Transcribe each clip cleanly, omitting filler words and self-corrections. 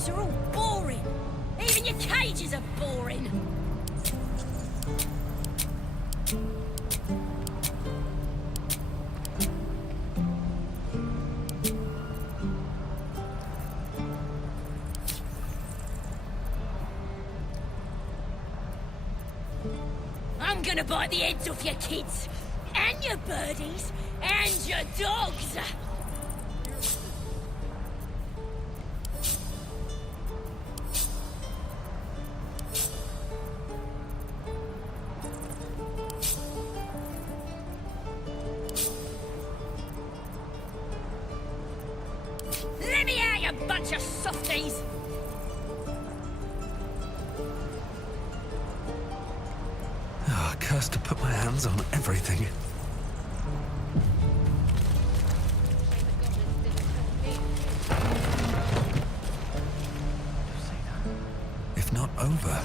thieves are all boring. Even your cages are boring. I'm gonna bite the heads off your kids, and your birdies, and your dogs. Let me out, you bunch of softies! Ah, cursed to put my hands on everything. If not over,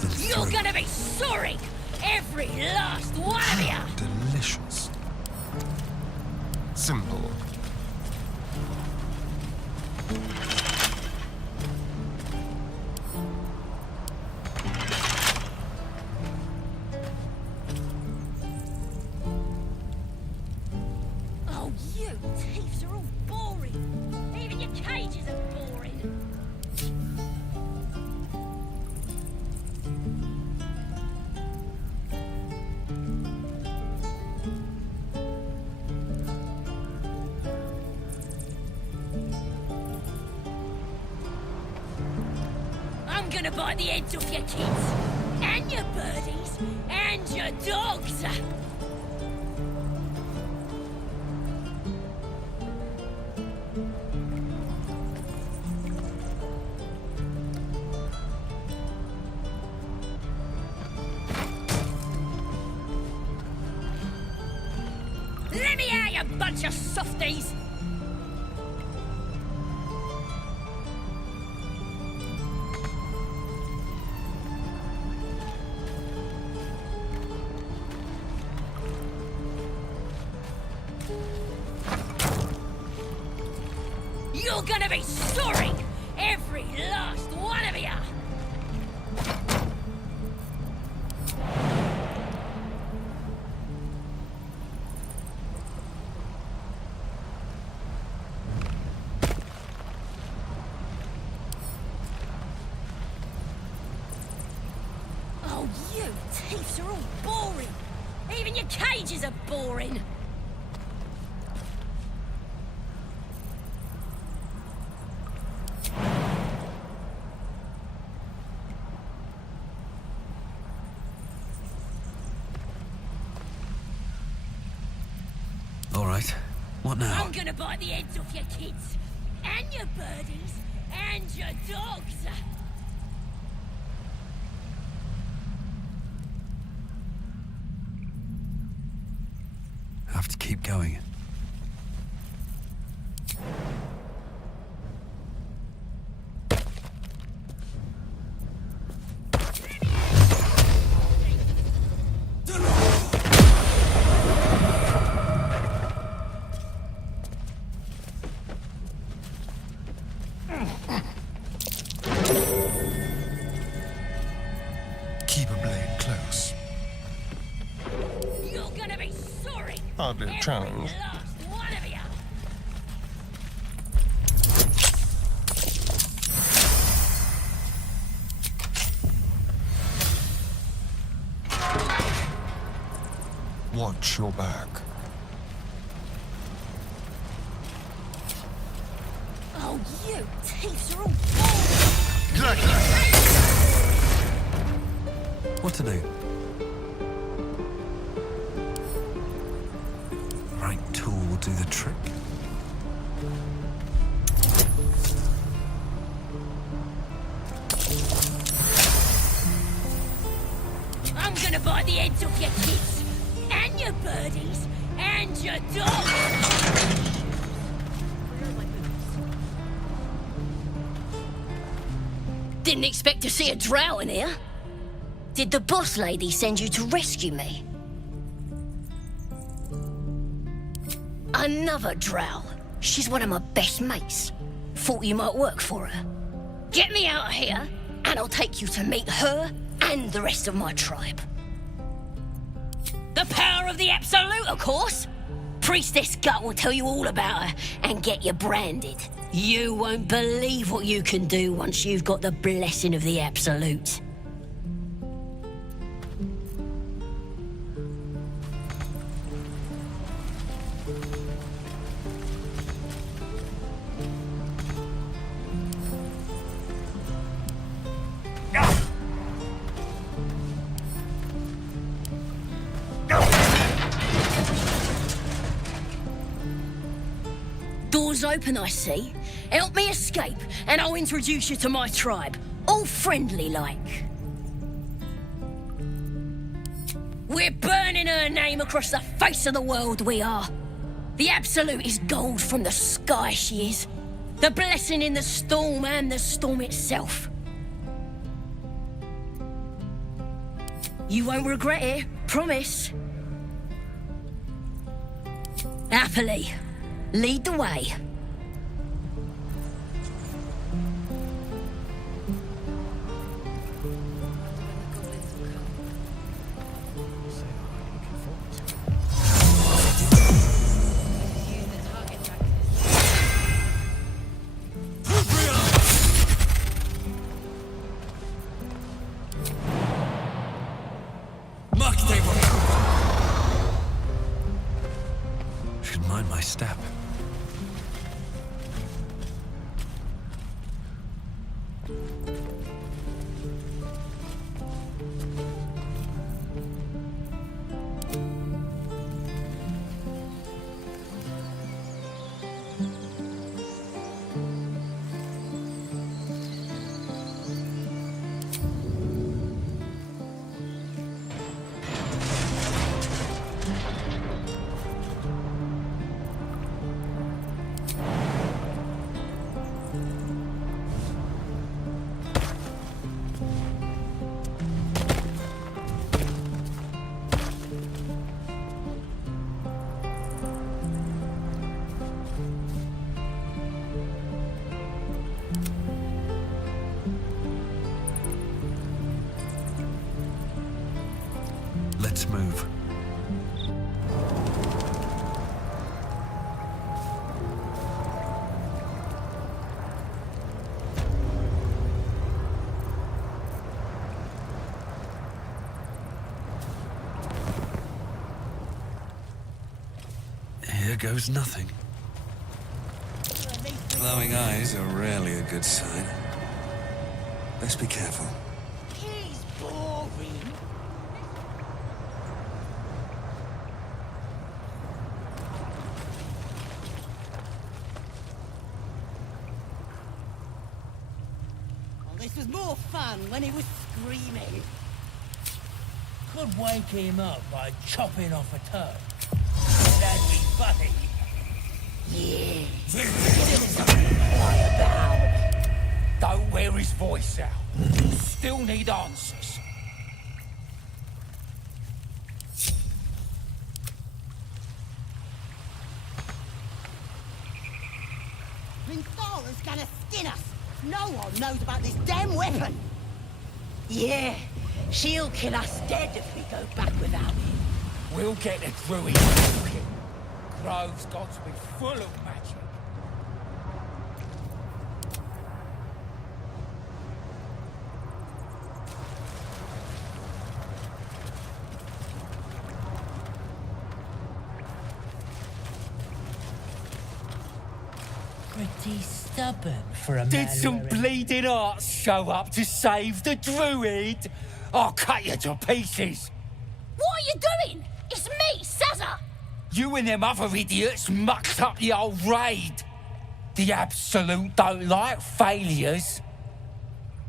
then You're through. gonna be sorry! Every last one of you! Delicious. Simple. Oh, you thieves are all boring. Even your cages are boring. I'm gonna bite the heads off your kids, and your birdies, and your dogs. Let me out, you bunch of softies! You're gonna be sorry! Every last one of you! Oh, you thieves are all boring! Even your cages are boring! All right. What now? I'm gonna bite the heads off your kids, and your birdies, and your dogs! Have to keep going. Keep a blade close. You're gonna be sorry! Hardly a Every challenge. last one of you! Watch your back. Oh, you thieves are all boring! Exactly. What to do? Right tool will do the trick. I'm gonna bite the heads off your kids, and your birdies, and your dogs! Didn't expect to see a drow in here. Did the boss lady send you to rescue me? Another drow. She's one of my best mates. Thought you might work for her. Get me out of here, and I'll take you to meet her and the rest of my tribe. The power of the Absolute, of course. Priestess Gut will tell you all about her and get you branded. You won't believe what you can do once you've got the blessing of the Absolute. Doors open, I see. Help me escape, and I'll introduce you to my tribe. All friendly-like. We're burning her name across the face of the world, we are. The Absolute is gold from the sky, she is. The blessing in the storm and the storm itself. You won't regret it, promise. Happily. Lead the way. Should mind my step. Let's move. Here goes nothing. Glowing eyes are rarely a good sign. Best be careful. He's boring. This was more fun when he was screaming. Could wake him up by chopping off a toe. That'd be funny. Yeah. Lie about. Don't wear his voice out. Still need answers. Vindala's gonna skin us. No one knows about this damn weapon. Yeah, she'll kill us dead if we go back without it. We'll get the druid. Grove's got to be full of magic. Pretty stubborn for a man. Did some bleeding arts show up to save the druid? I'll cut you to pieces. What are you doing? It's me, Sazza! You and them other idiots mucked up the old raid. The Absolute don't like failures.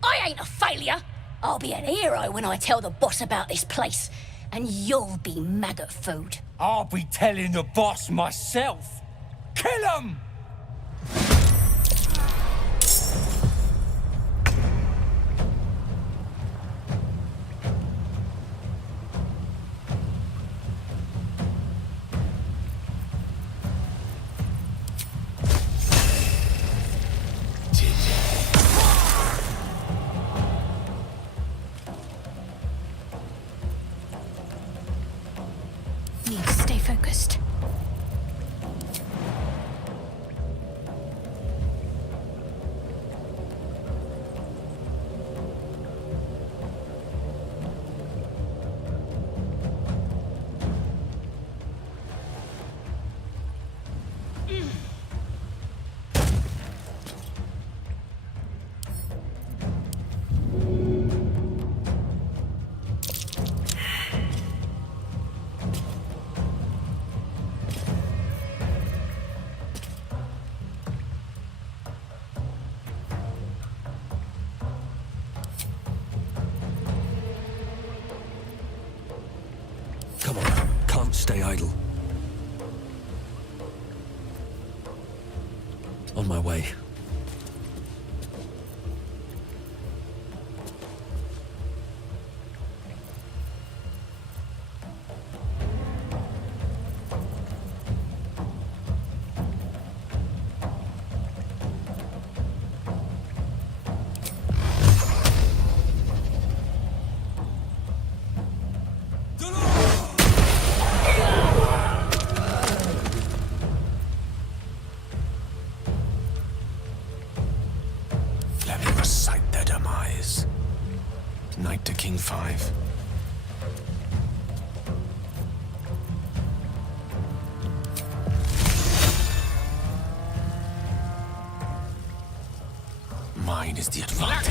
I ain't a failure. I'll be an hero when I tell the boss about this place. And you'll be maggot food. I'll be telling the boss myself. Kill him! focused. Come on, can't stay idle. On my way. Let me recite their demise. Knight to King 5. Mine is the advantage.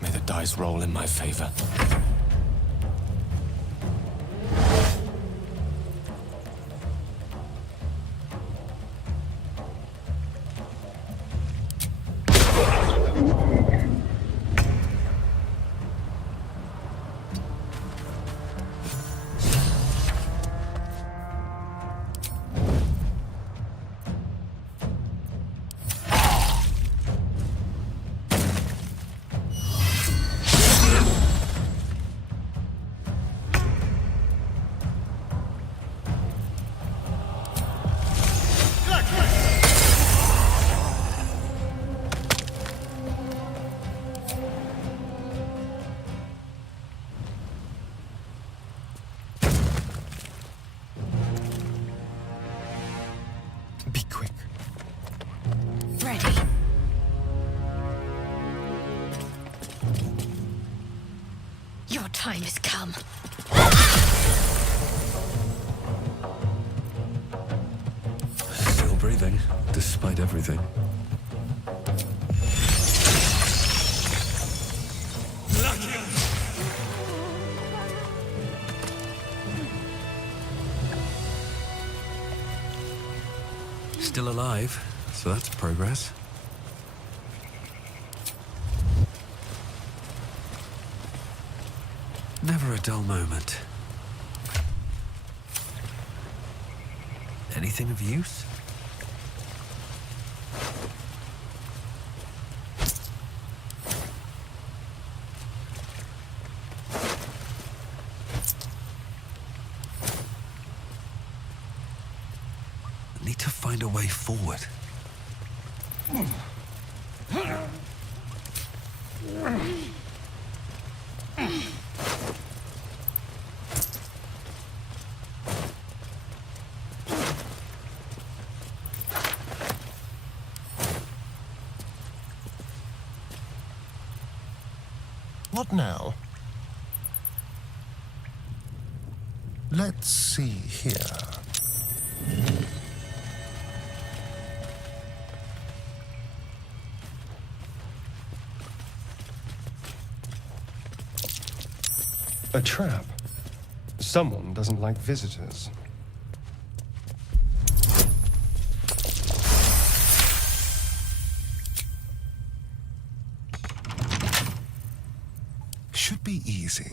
May the dice roll in my favor. Be quick. Ready. Your time has come. Still breathing, despite everything. Still alive, so that's progress. Never a dull moment. Anything of use? Need to find a way forward. What now? Let's see here. A trap. Someone doesn't like visitors. Should be easy.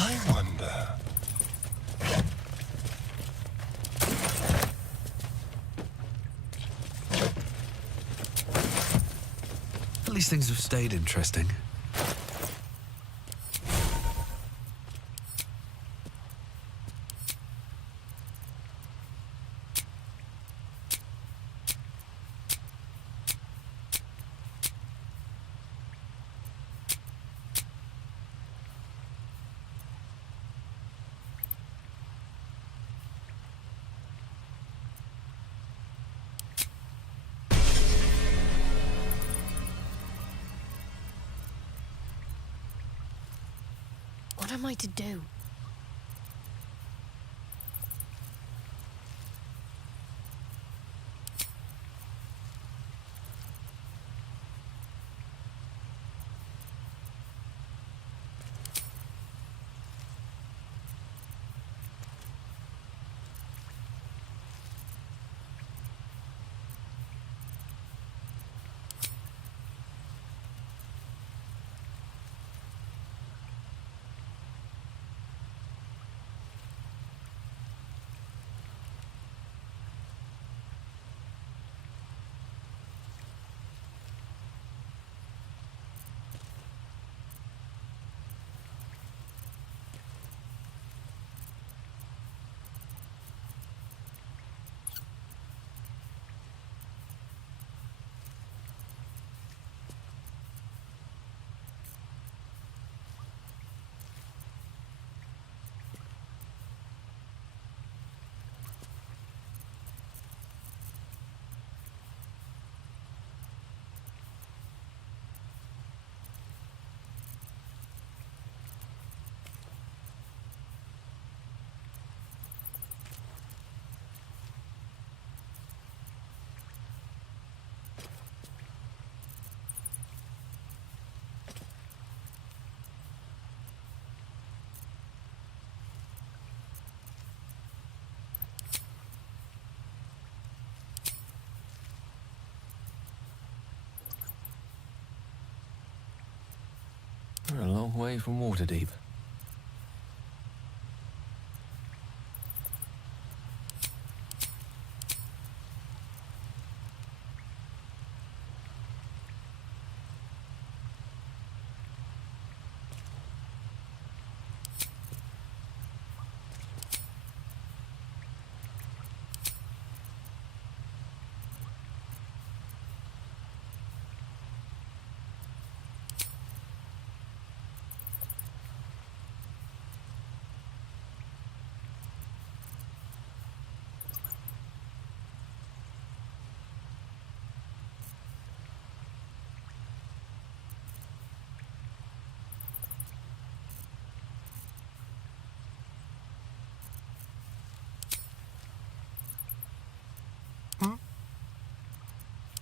I wonder. At least things have stayed interesting. What am I to do? We're a long way from Waterdeep.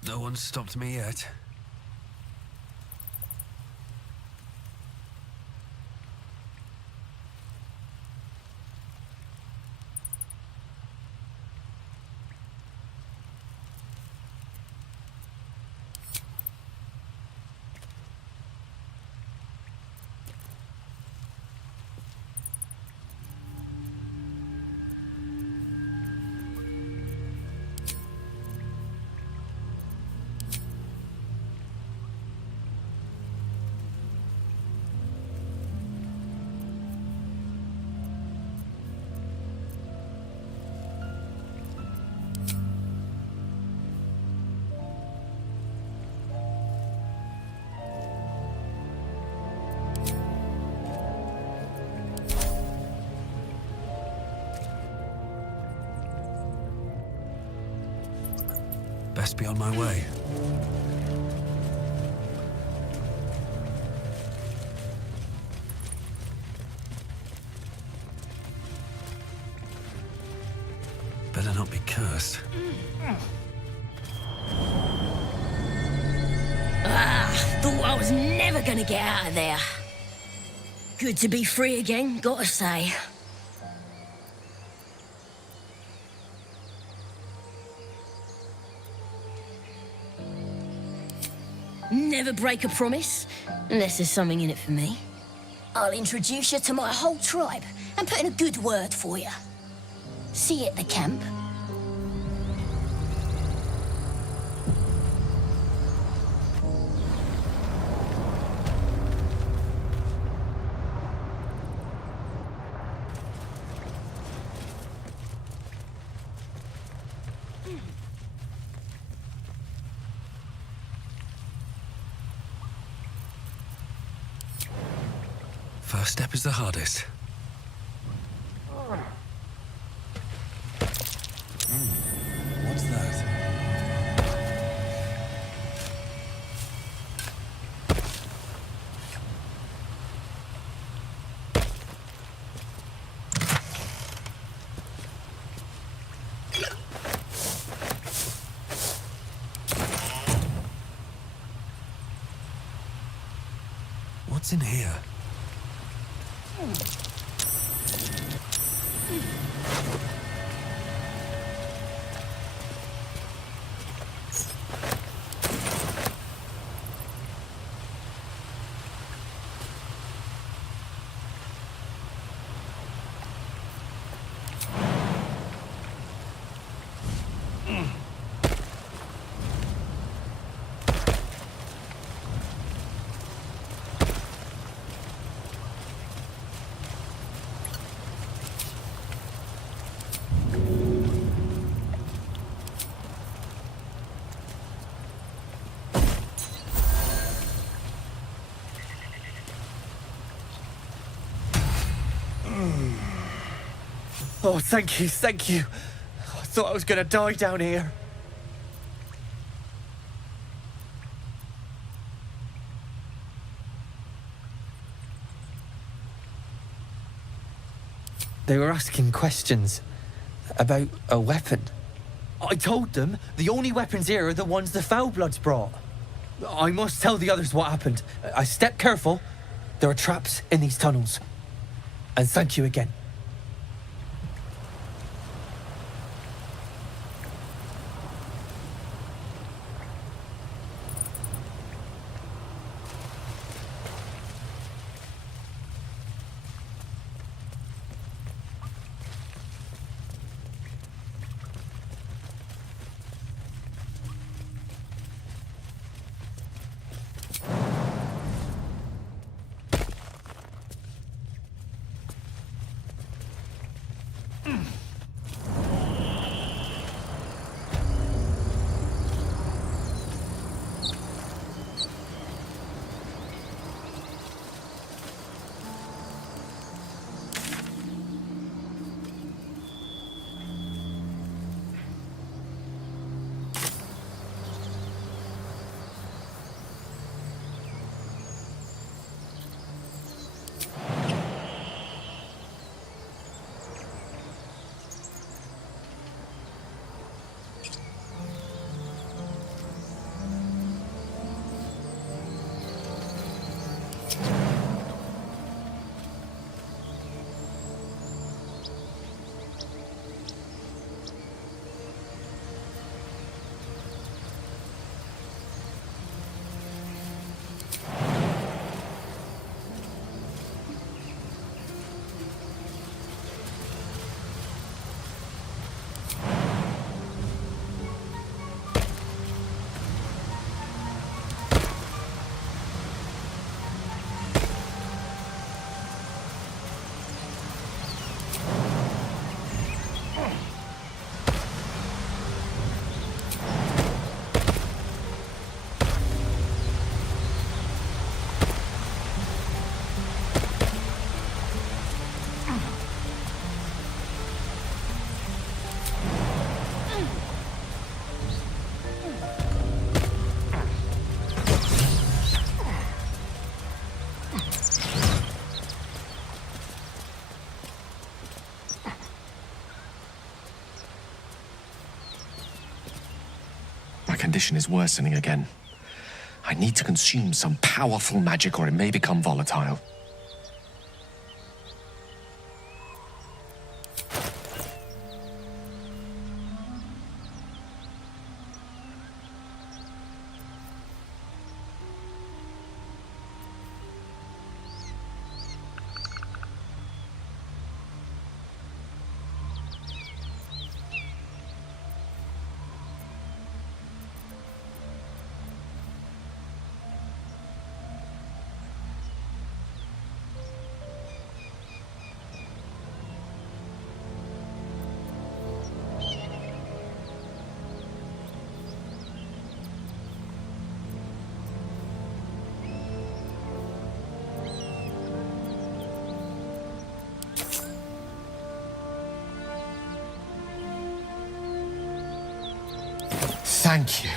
No one's stopped me yet. Best be on my way. Better not be cursed. Thought I was never gonna get out of there. Good to be free again, gotta say. Never break a promise, unless there's something in it for me. I'll introduce you to my whole tribe and put in a good word for you. See you at the camp. First step is the hardest. What's that? What's in here? Oh, thank you, thank you. I thought I was gonna die down here. They were asking questions about a weapon. I told them the only weapons here are the ones the Foulbloods brought. I must tell the others what happened. I step careful. There are traps in these tunnels. And thank you again. My condition is worsening again. I need to consume some powerful magic or it may become volatile. Thank you.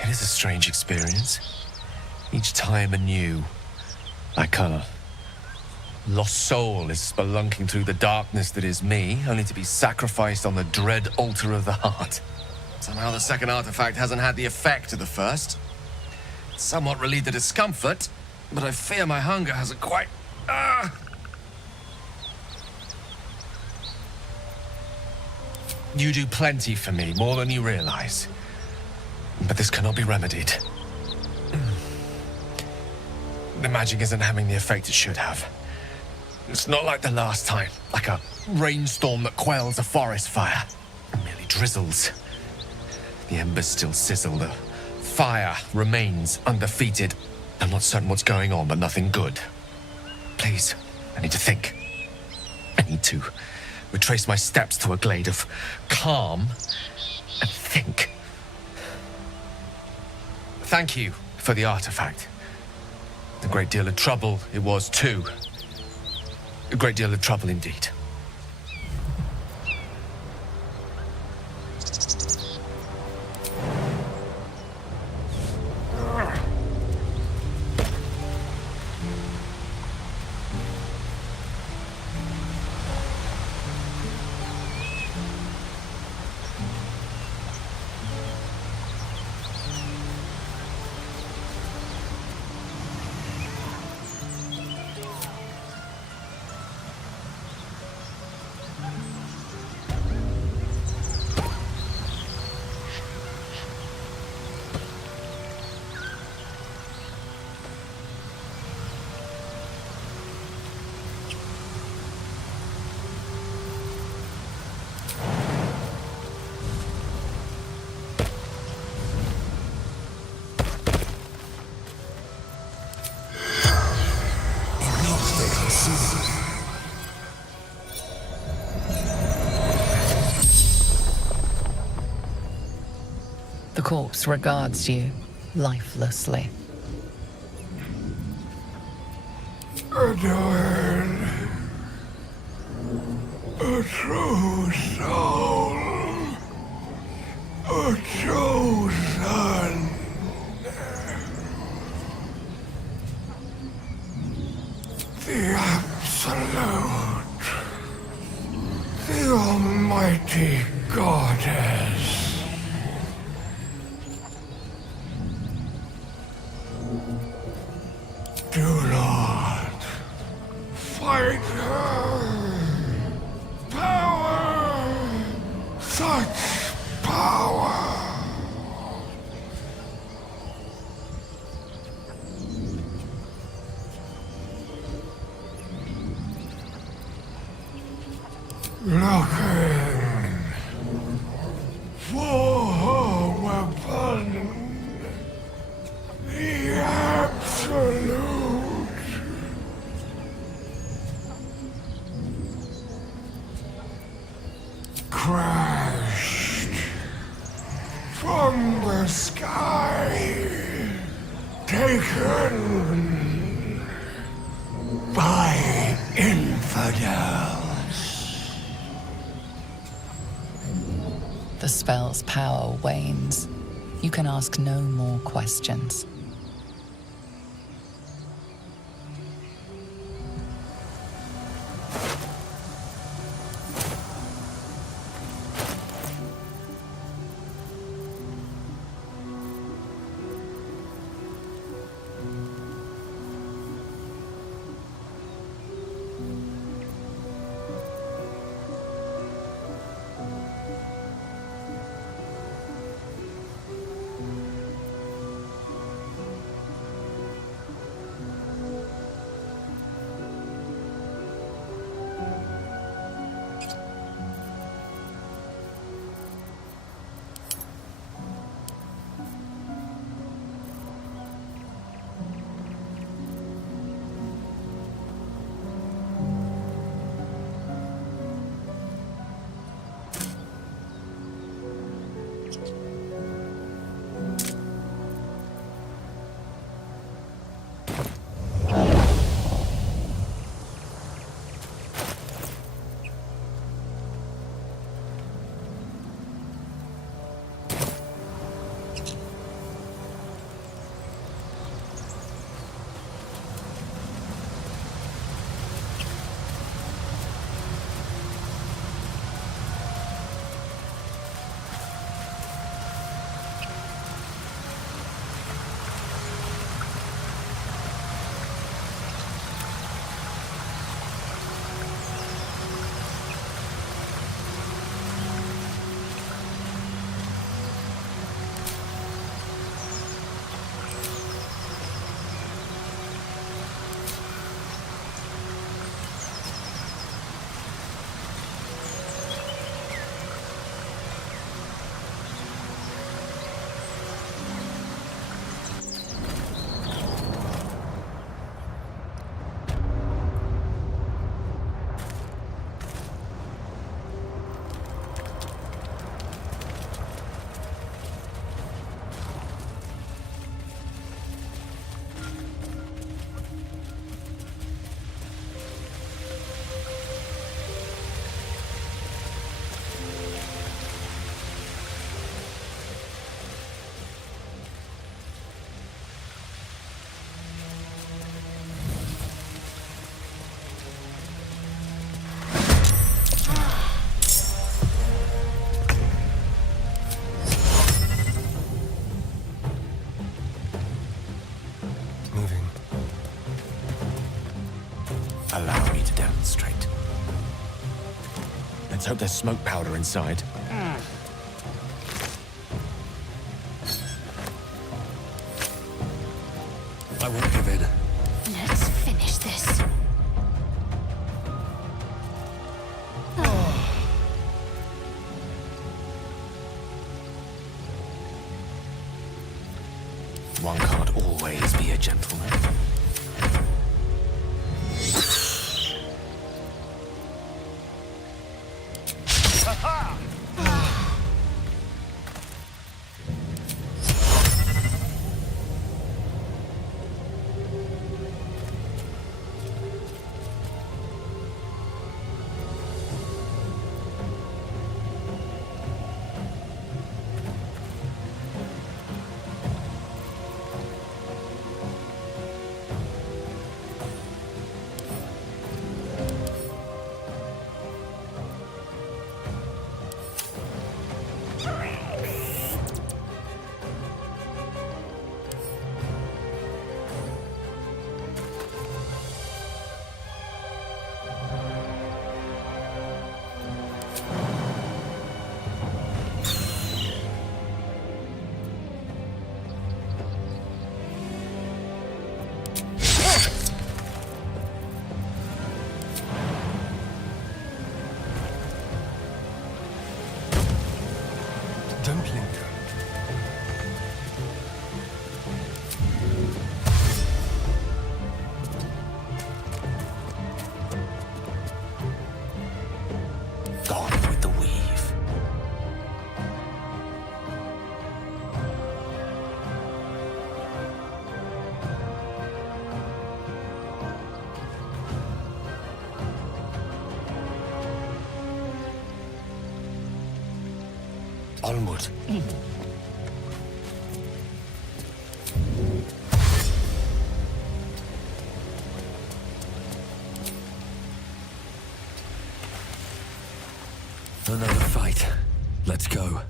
It is a strange experience. Each time anew. Like a lost soul is spelunking through the darkness that is me, only to be sacrificed on the dread altar of the heart. Somehow the second artifact hasn't had the effect of the first. It's somewhat relieved the discomfort, but I fear my hunger hasn't quite... You do plenty for me, more than you realize. But this cannot be remedied. The magic isn't having the effect it should have. It's not like the last time, like a rainstorm that quells a forest fire. It merely drizzles. The embers still sizzle, the fire remains undefeated. I'm not certain what's going on, but nothing good. Please, I need to think. I need to retrace my steps to a glade of calm and think. Thank you for the artifact. A great deal of trouble it was too. A great deal of trouble indeed. The corpse regards you lifelessly. Adored. A true soul. A chosen. The Absolute. The Almighty Goddess. Do not fight her. Power. Such power. Looking for her weapon. The Absolute. Crashed from the sky, taken by infidels. The spell's power wanes. You can ask no more questions. Allow me to demonstrate. Let's hope there's smoke powder inside. I won't give in. Let's finish this. One can't always be a gentleman. Don't linger. Gone with the weave. Onward. Another fight. Let's go.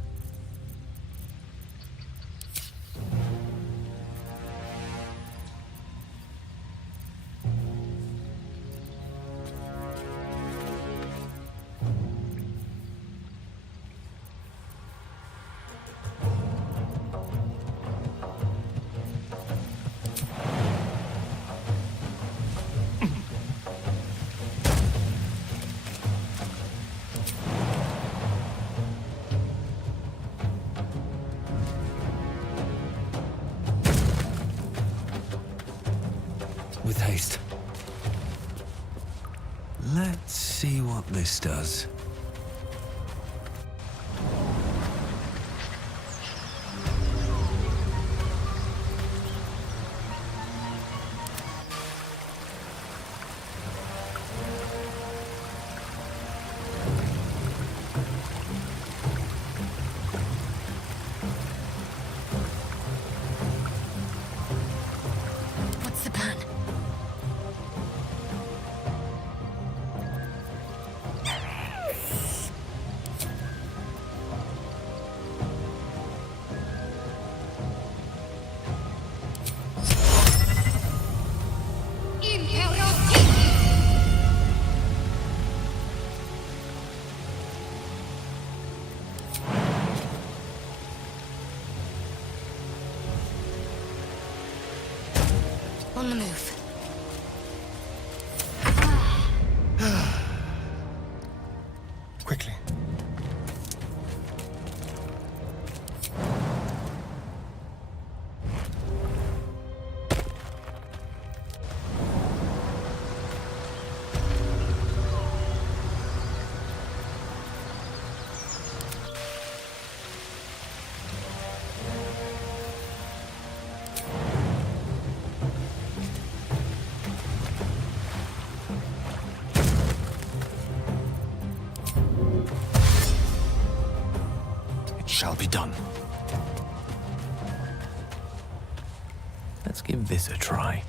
With haste. Let's see what this does. What's the plan? On the move. Quickly. Shall be done. Let's give this a try.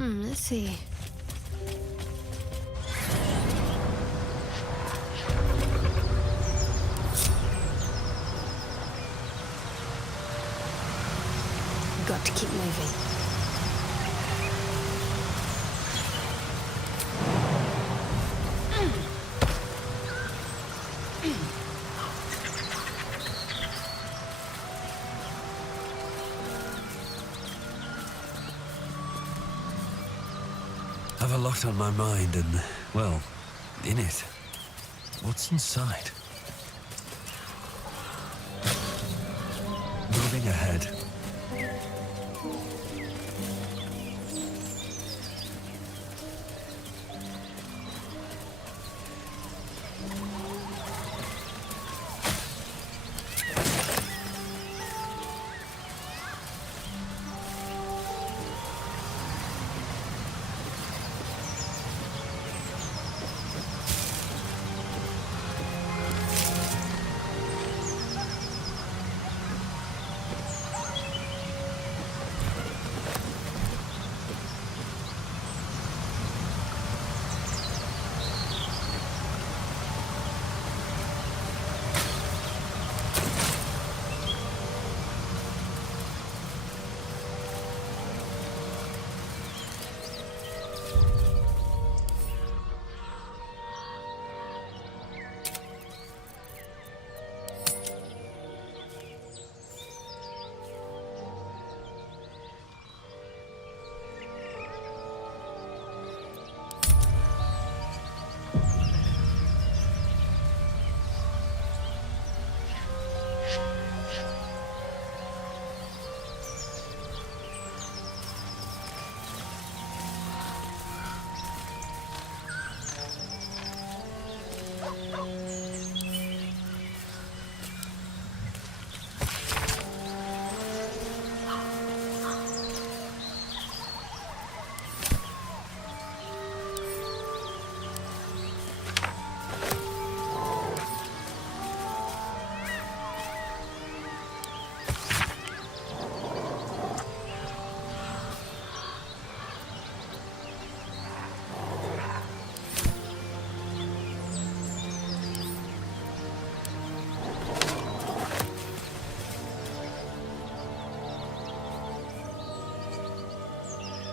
Let's see. Got to keep moving. I've a lot on my mind and, well, in it. What's inside? Moving ahead.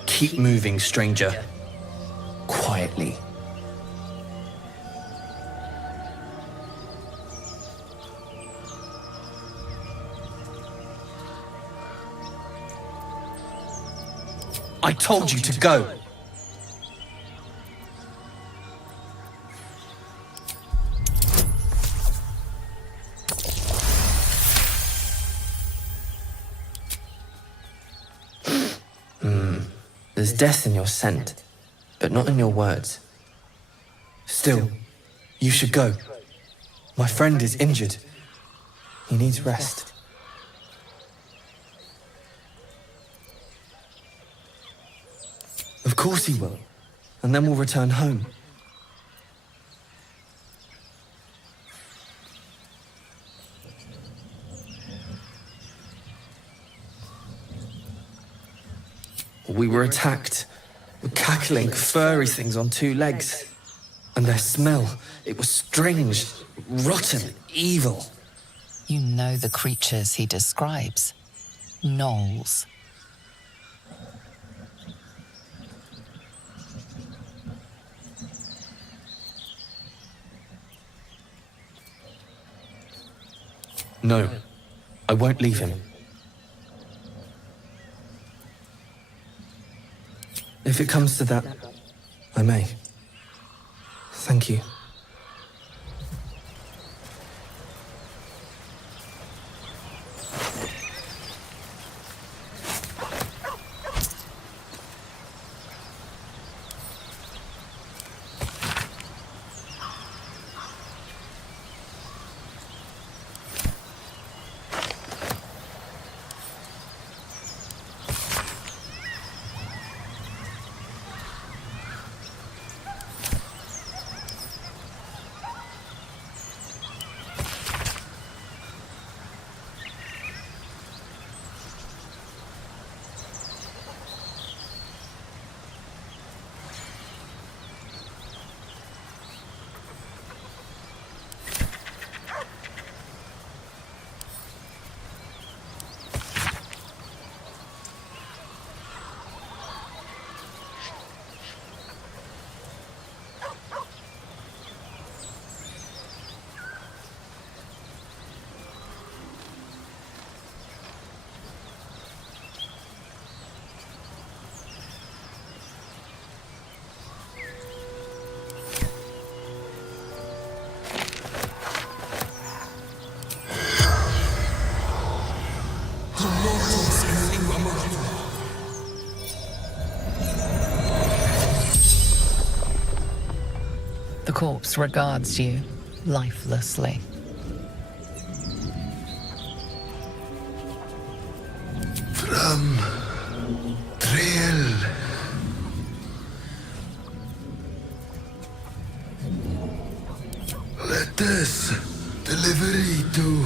Keep moving, stranger. Quietly. I told you to go. There's death in your scent, but not in your words. Still, you should go. My friend is injured. He needs rest. Of course he will, and then we'll return home. We were attacked with cackling, furry things on two legs. And their smell, it was strange, rotten, evil. You know the creatures he describes. Gnolls. No, I won't leave him. If it comes to that, I may. Thank you. corpse regards you lifelessly. From Trail. Let us delivery to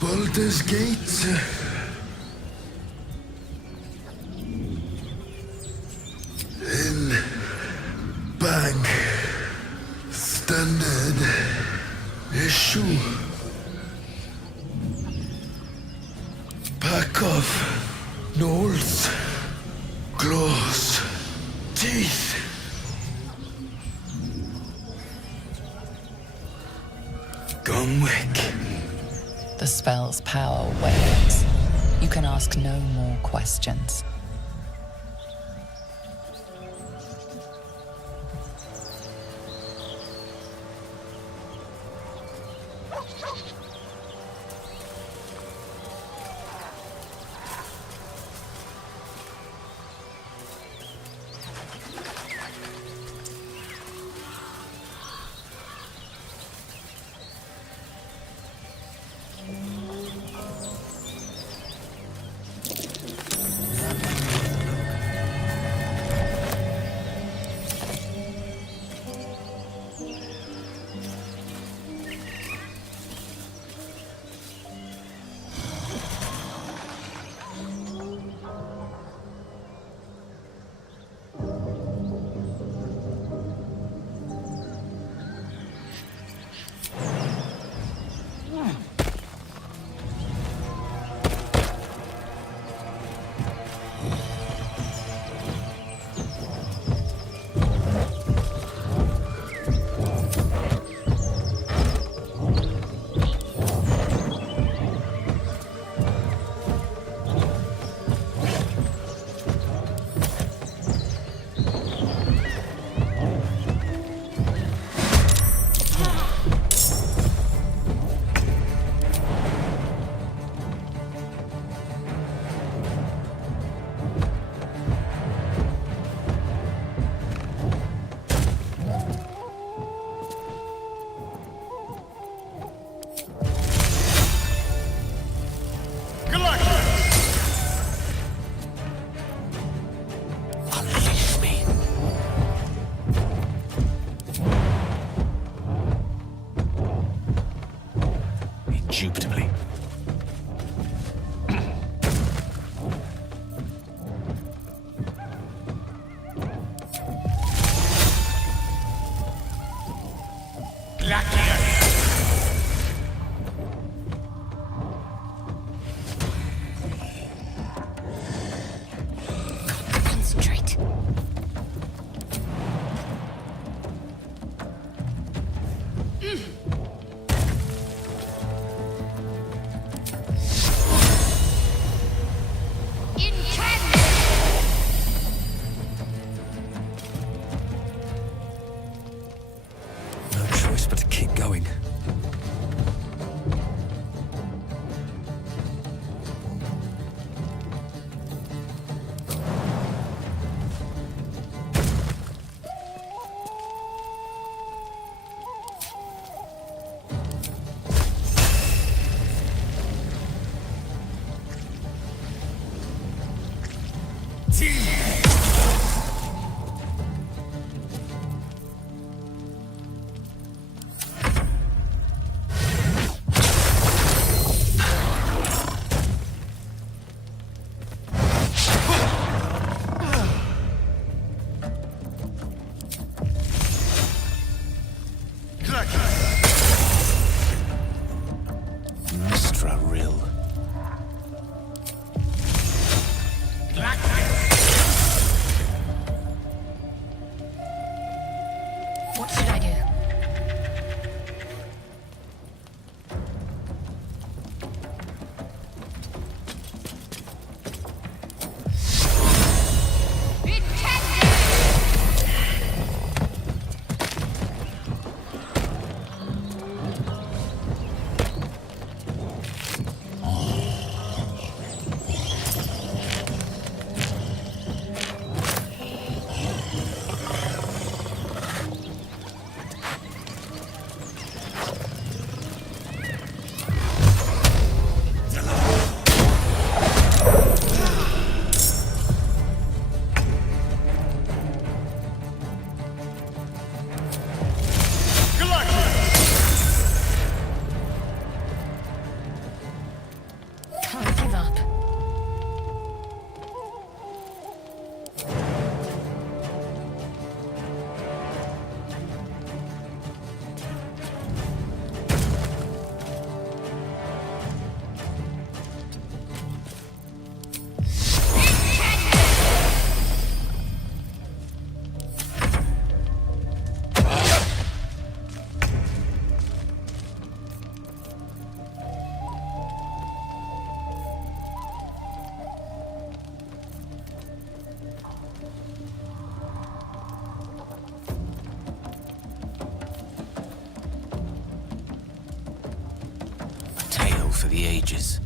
Baldur's Gate. In Bank Standard Issue. Pack of Knolls, claws, teeth. Gumwick. The spell's power wanes. You can ask no more questions. for the ages.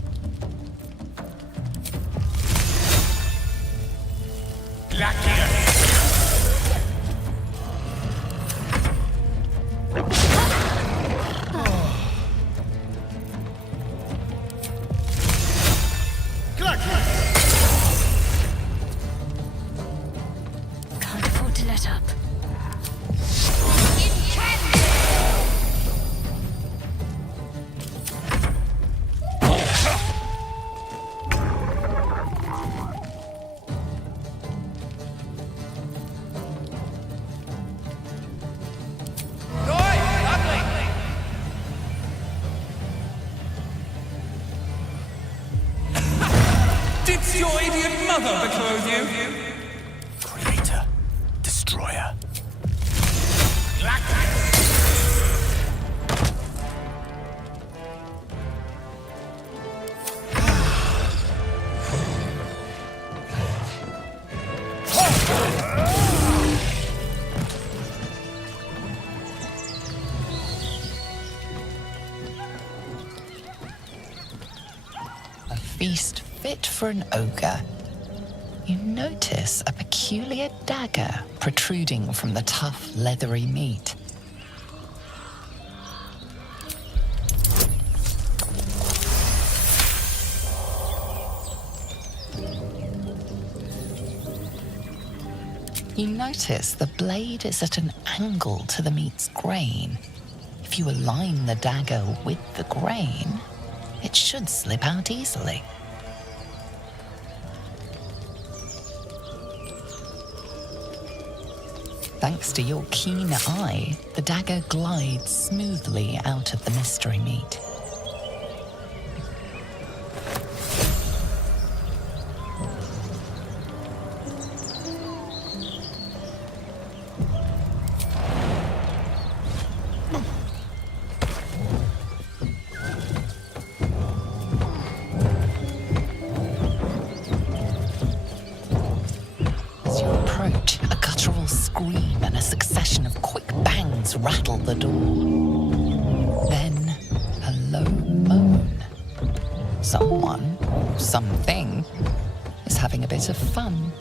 Can't afford to let up. Did your idiot mother betroth you? Creator. Destroyer. A feast fit for an ogre. You notice a peculiar dagger protruding from the tough, leathery meat. You notice the blade is at an angle to the meat's grain. If you align the dagger with the grain, it should slip out easily. Thanks to your keen eye, the dagger glides smoothly out of the mystery meat. As you approach, a guttural scream and a succession of quick bangs rattle the door. Then, a low moan. Someone, or something, is having a bit of fun.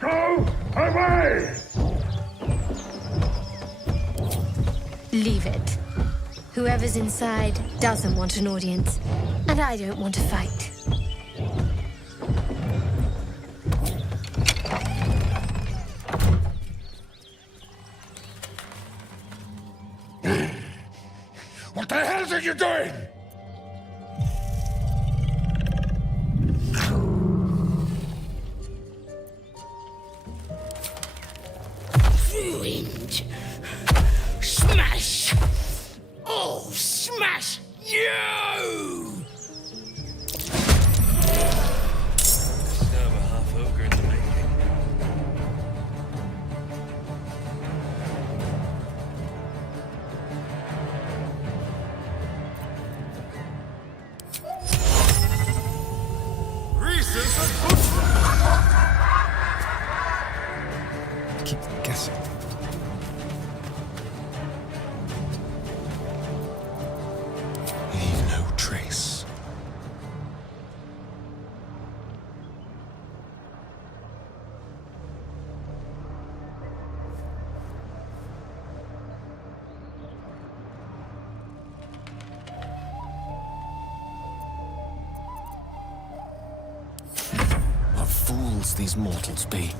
Go away! Leave it. Whoever's inside doesn't want an audience, and I don't want to fight. What the hell are you doing? Ruined. Smash! Oh, smash you! Now a half ogre in the making. Keep guessing. Leave no trace. What fools these mortals be.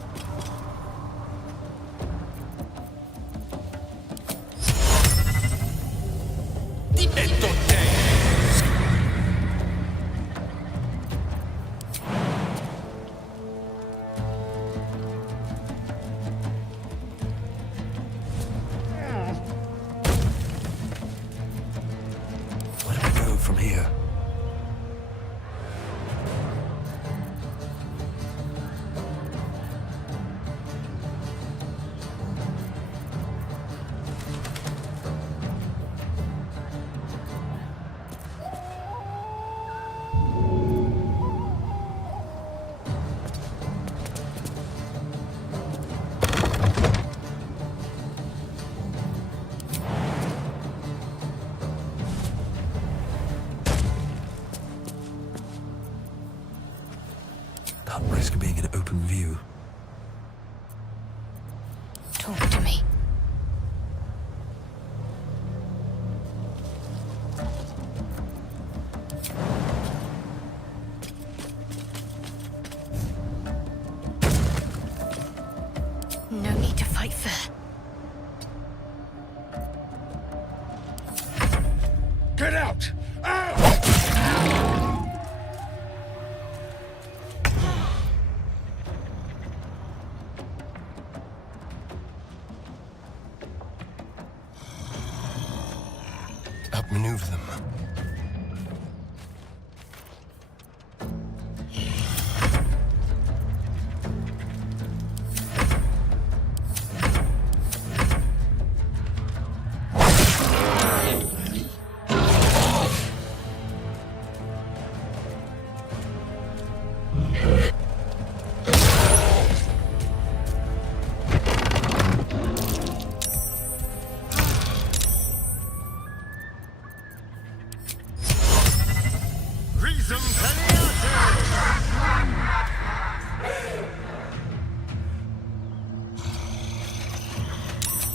Where do we go from here? Can't risk being in open view. Talk to me. No need to fight fair. Get out! Out! Outmaneuver them.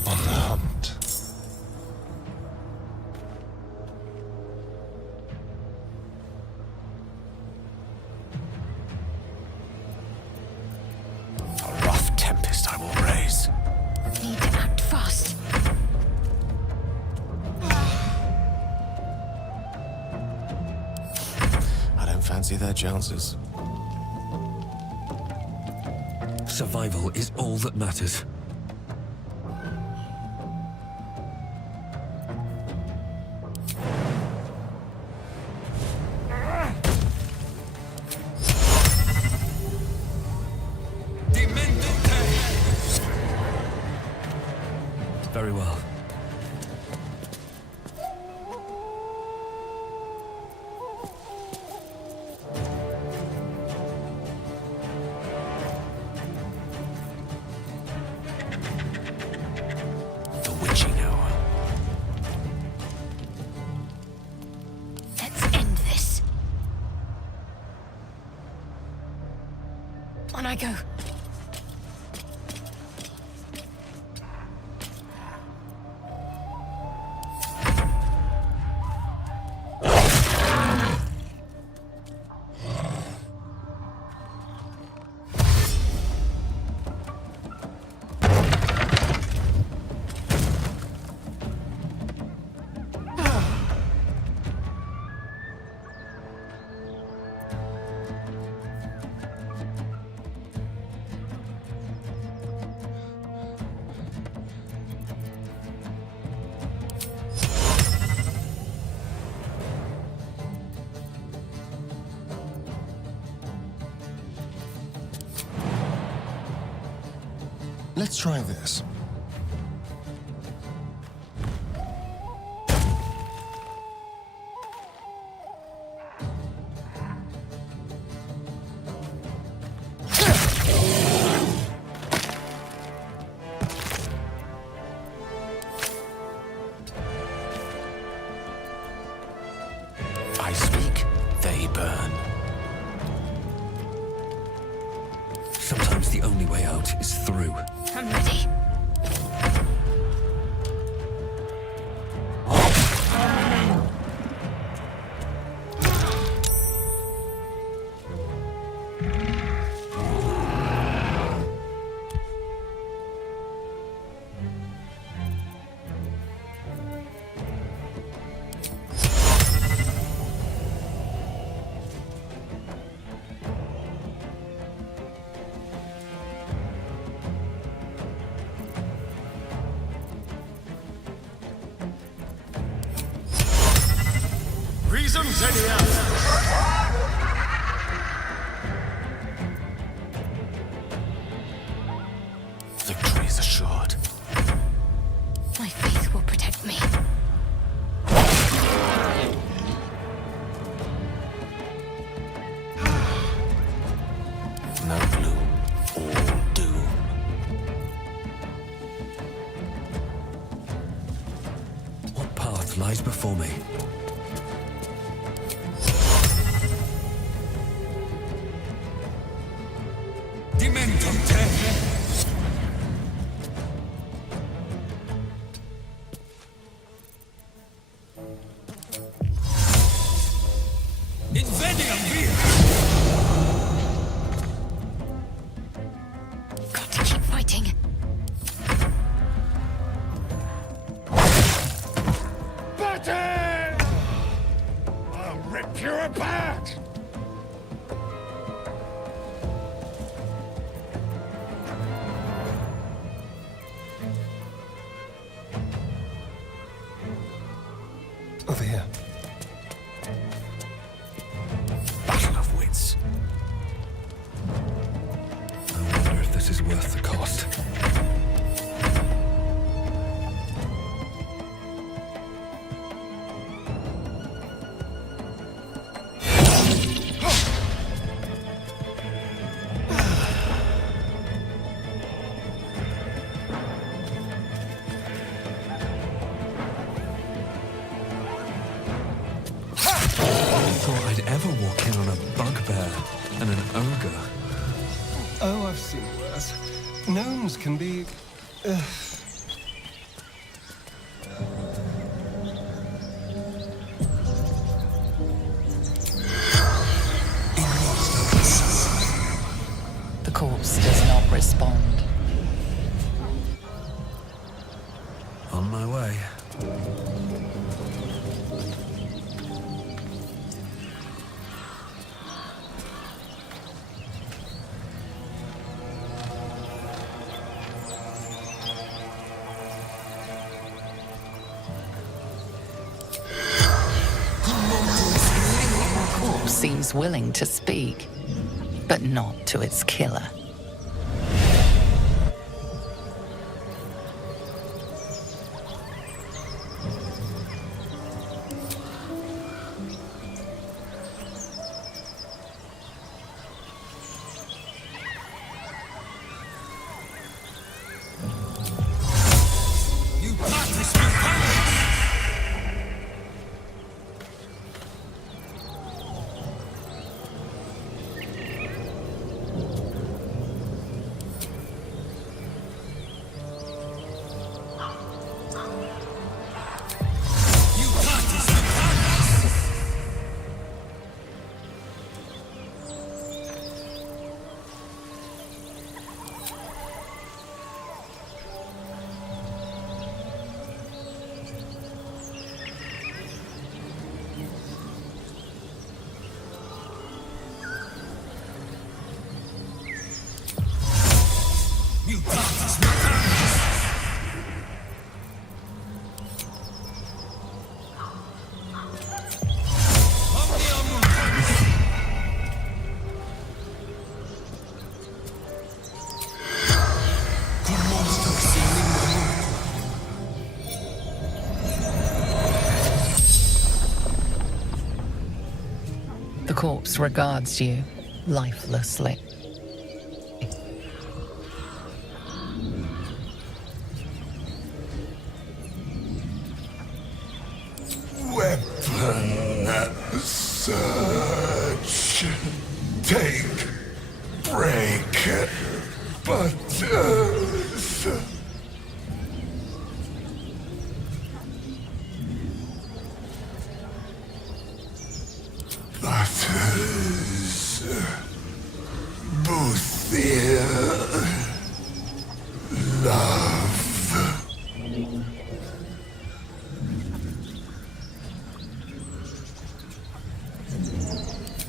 On the hunt. A rough tempest I will raise. Need to act fast. I don't fancy their chances. Survival is all that matters. Very well. The witching hour. Let's end this. On I go. Let's try this. I speak, they burn. Sometimes the only way out is through. I'm ready. Victory is assured. My faith will protect me. No gloom, all doom. What path lies before me? Got to keep fighting. Button! I'll rip you apart! Over here. Battle of wits. I wonder if this is worth the cost. Thought I'd ever walk in on a bugbear and an ogre. Oh, I've seen worse. Gnomes can be... The corpse does not respond. On my way. The corpse seems willing to speak, but not to its killer. The corpse regards you lifelessly. Weapon search. Take, break, butters. Butters. Boothier. Love.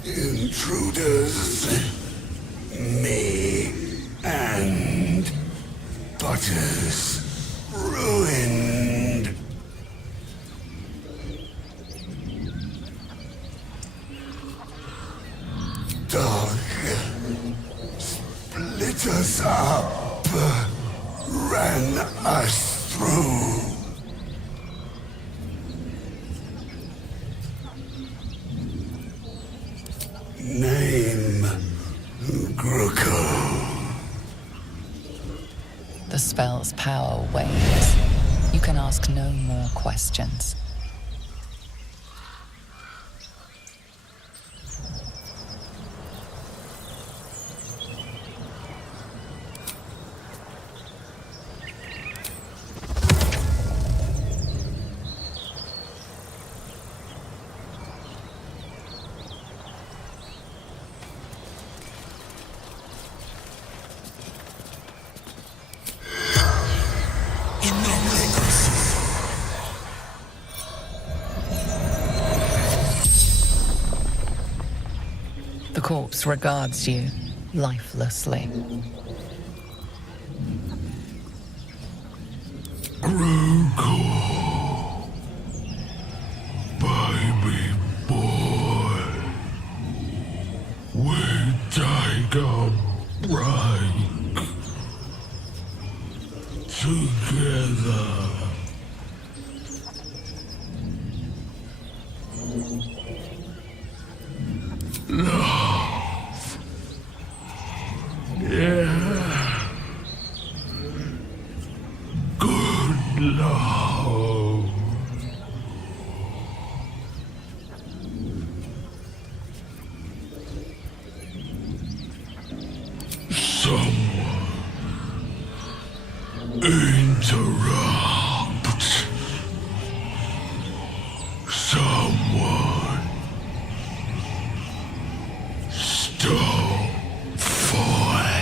Intruders, me, and Butters ruined. Dog split us up, ran us through. Name Gruko. The spell's power wanes. You can ask no more questions. corpse regards you lifelessly. Gruko, baby boy, we take a break together. Love. Yeah. Good love. Someone interrupt. Someone stop fighting.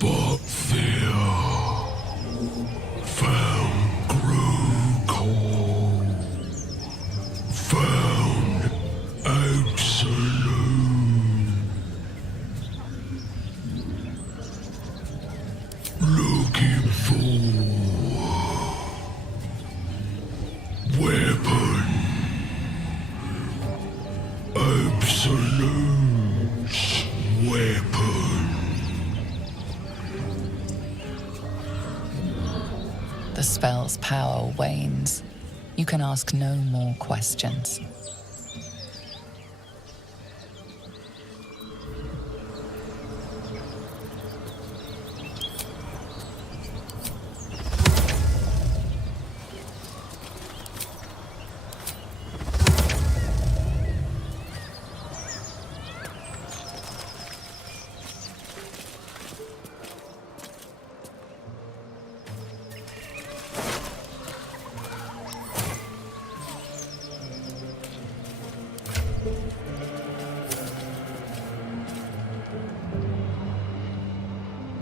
But Theo found Gruko, found Absolute, looking for weapon, Absolute's weapon. The spell's power wanes. You can ask no more questions.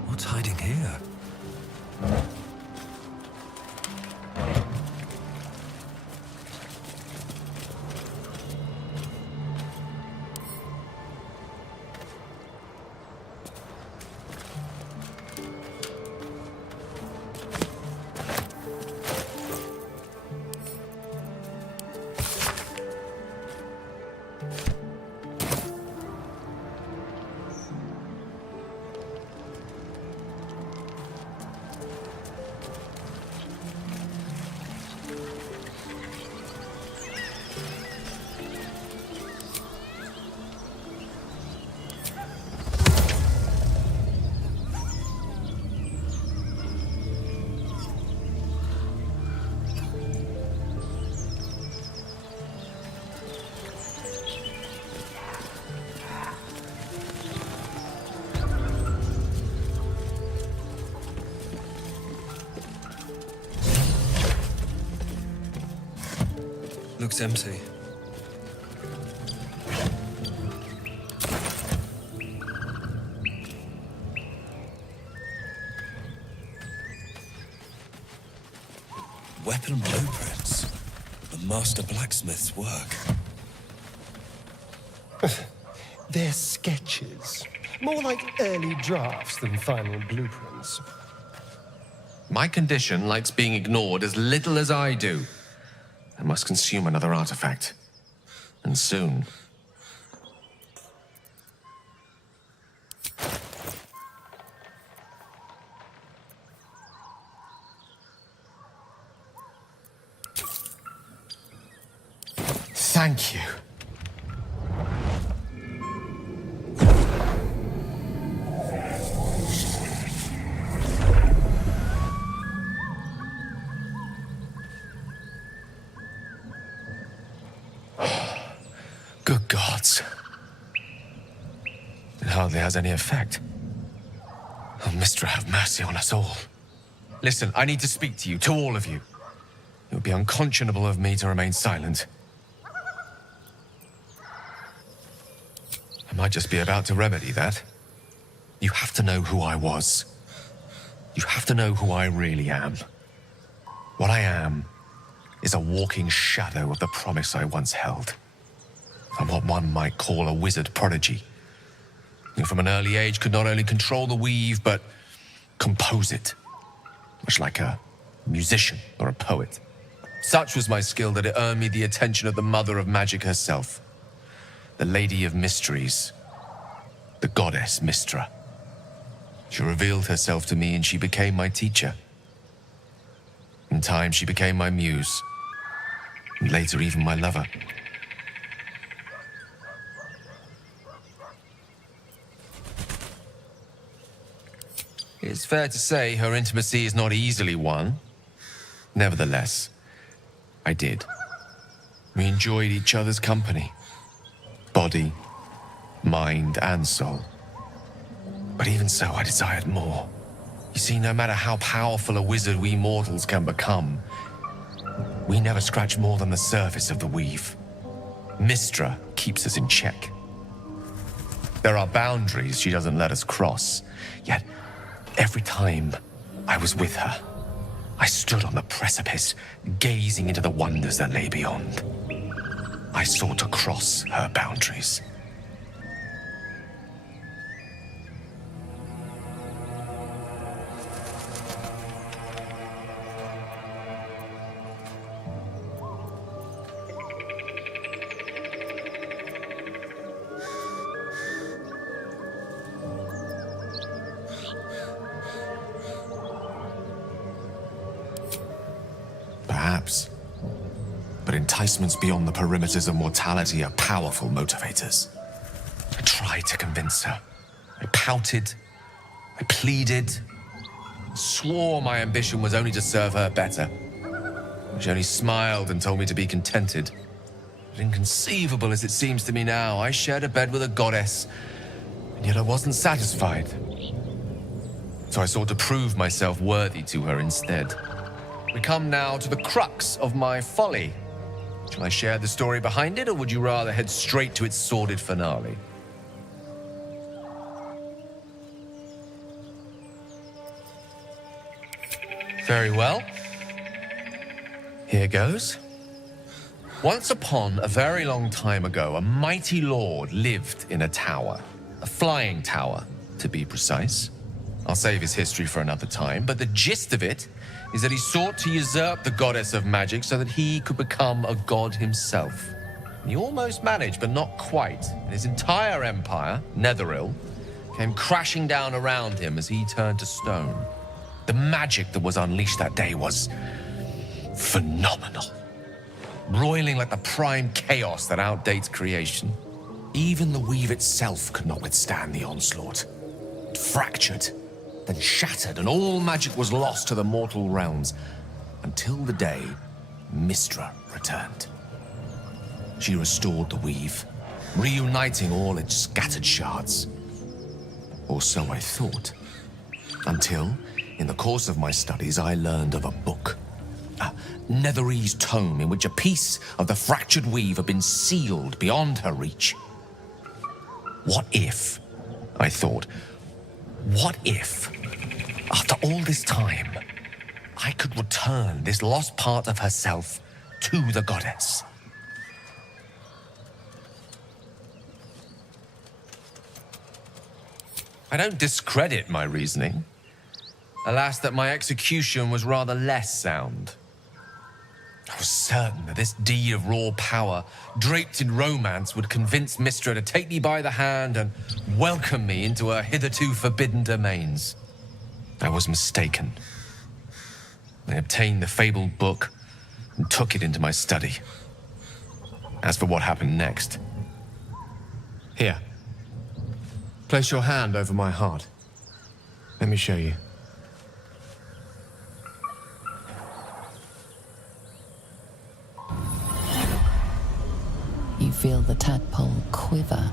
What's hiding here? Looks empty. Weapon blueprints. The master blacksmith's work. They're sketches. More like early drafts than final blueprints. My condition likes being ignored as little as I do. I must consume another artifact. And soon. Thank you. Good gods. It hardly has any effect. Oh, Mistra, have mercy on us all. Listen, I need to speak to you, to all of you. It would be unconscionable of me to remain silent. I might just be about to remedy that. You have to know who I was. You have to know who I really am. What I am is a walking shadow of the promise I once held. I'm what one might call a wizard prodigy. Who from an early age could not only control the weave, but compose it. Much like a musician or a poet. Such was my skill that it earned me the attention of the mother of magic herself. The Lady of Mysteries. The goddess Mystra. She revealed herself to me and she became my teacher. In time, she became my muse. And later, even my lover. It's fair to say her intimacy is not easily won. Nevertheless, I did. We enjoyed each other's company. Body, mind, and soul. But even so, I desired more. You see, no matter how powerful a wizard we mortals can become, we never scratch more than the surface of the weave. Mystra keeps us in check. There are boundaries she doesn't let us cross, yet every time I was with her, I stood on the precipice, gazing into the wonders that lay beyond. I sought to cross her boundaries. Perhaps. But enticements beyond the perimeters of mortality are powerful motivators. I tried to convince her. I pouted. I pleaded. Swore my ambition was only to serve her better. She only smiled and told me to be contented. But inconceivable as it seems to me now, I shared a bed with a goddess, and yet I wasn't satisfied. So I sought to prove myself worthy to her instead. We come now to the crux of my folly. Shall I share the story behind it, or would you rather head straight to its sordid finale? Very well. Here goes. Once upon a very long time ago, a mighty lord lived in a tower. A flying tower, to be precise. I'll save his history for another time, but the gist of it is that he sought to usurp the goddess of magic so that he could become a god himself. And he almost managed, but not quite. And his entire empire, Netheril, came crashing down around him as he turned to stone. The magic that was unleashed that day was phenomenal. Roiling like the prime chaos that outdates creation. Even the weave itself could not withstand the onslaught. It fractured, then shattered, and all magic was lost to the mortal realms, until the day Mystra returned. She restored the weave, reuniting all its scattered shards. Or so I thought. Until, in the course of my studies, I learned of a book. A Netherese tome in which a piece of the fractured weave had been sealed beyond her reach. What if, I thought, what if, after all this time, I could return this lost part of herself to the goddess? I don't discredit my reasoning. Alas, that my execution was rather less sound. I was certain that this deed of raw power, draped in romance, would convince Mystra to take me by the hand and welcome me into her hitherto forbidden domains. I was mistaken. I obtained the fabled book and took it into my study. As for what happened next... Here. Place your hand over my heart. Let me show you. You feel the tadpole quiver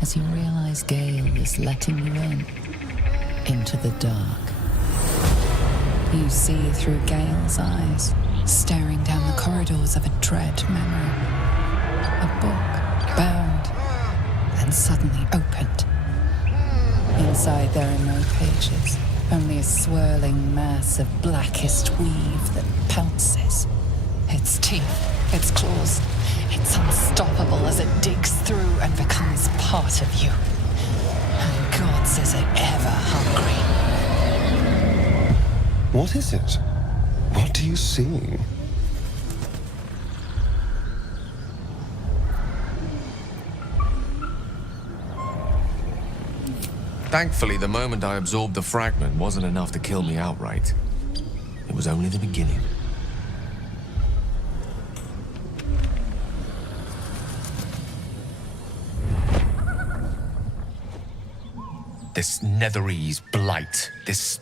as you realize Gale is letting you into the dark. You see through Gale's eyes, staring down the corridors of a dread memory. A book, bound, and suddenly opened. Inside there are no pages, Only a swirling mass of blackest weave that pounces. Its teeth, its claws, it's unstoppable as it digs through and becomes part of you. And gods, is it ever hungry. What is it? What do you see? Thankfully, the moment I absorbed the fragment wasn't enough to kill me outright. It was only the beginning. This Netherese blight, this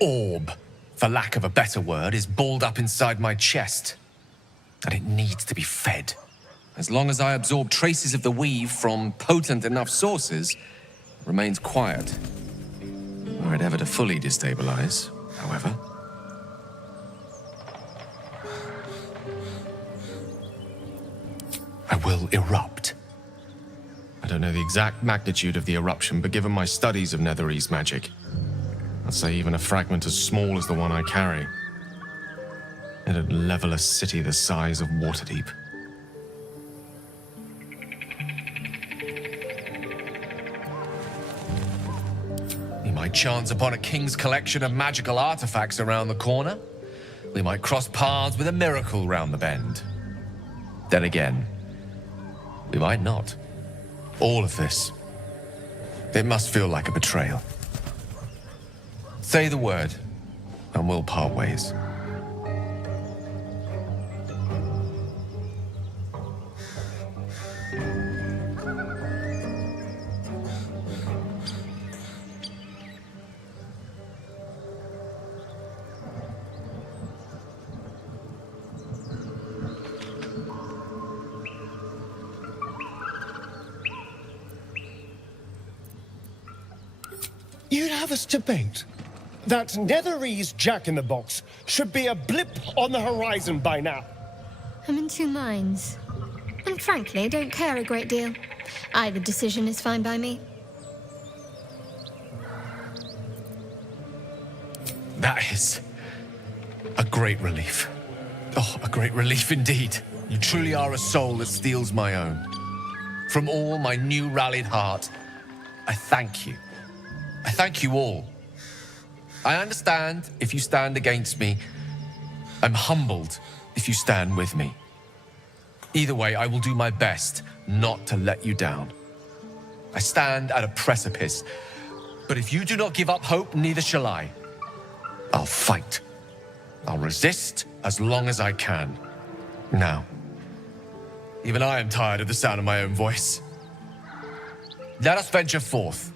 orb, for lack of a better word, is balled up inside my chest. And it needs to be fed. As long as I absorb traces of the weave from potent enough sources, it remains quiet. Were it ever to fully destabilize, however. I will erupt. I don't know the exact magnitude of the eruption, but given my studies of Netherese magic, I'd say even a fragment as small as the one I carry, it'd level a city the size of Waterdeep. We might chance upon a king's collection of magical artifacts around the corner. We might cross paths with a miracle round the bend. Then again, we might not. All of this, it must feel like a betrayal. Say the word, and we'll part ways. You'd have us debate that Netherese Jack-in-the-Box should be a blip on the horizon by now. I'm in two minds. And frankly, don't care a great deal. Either decision is fine by me. That is a great relief. Oh, a great relief indeed. You truly are a soul that steals my own. From all my new rallied heart, I thank you. I thank you all. I understand if you stand against me. I'm humbled if you stand with me. Either way, I will do my best not to let you down. I stand at a precipice, but if you do not give up hope, neither shall I. I'll fight. I'll resist as long as I can. Now, even I am tired of the sound of my own voice. Let us venture forth.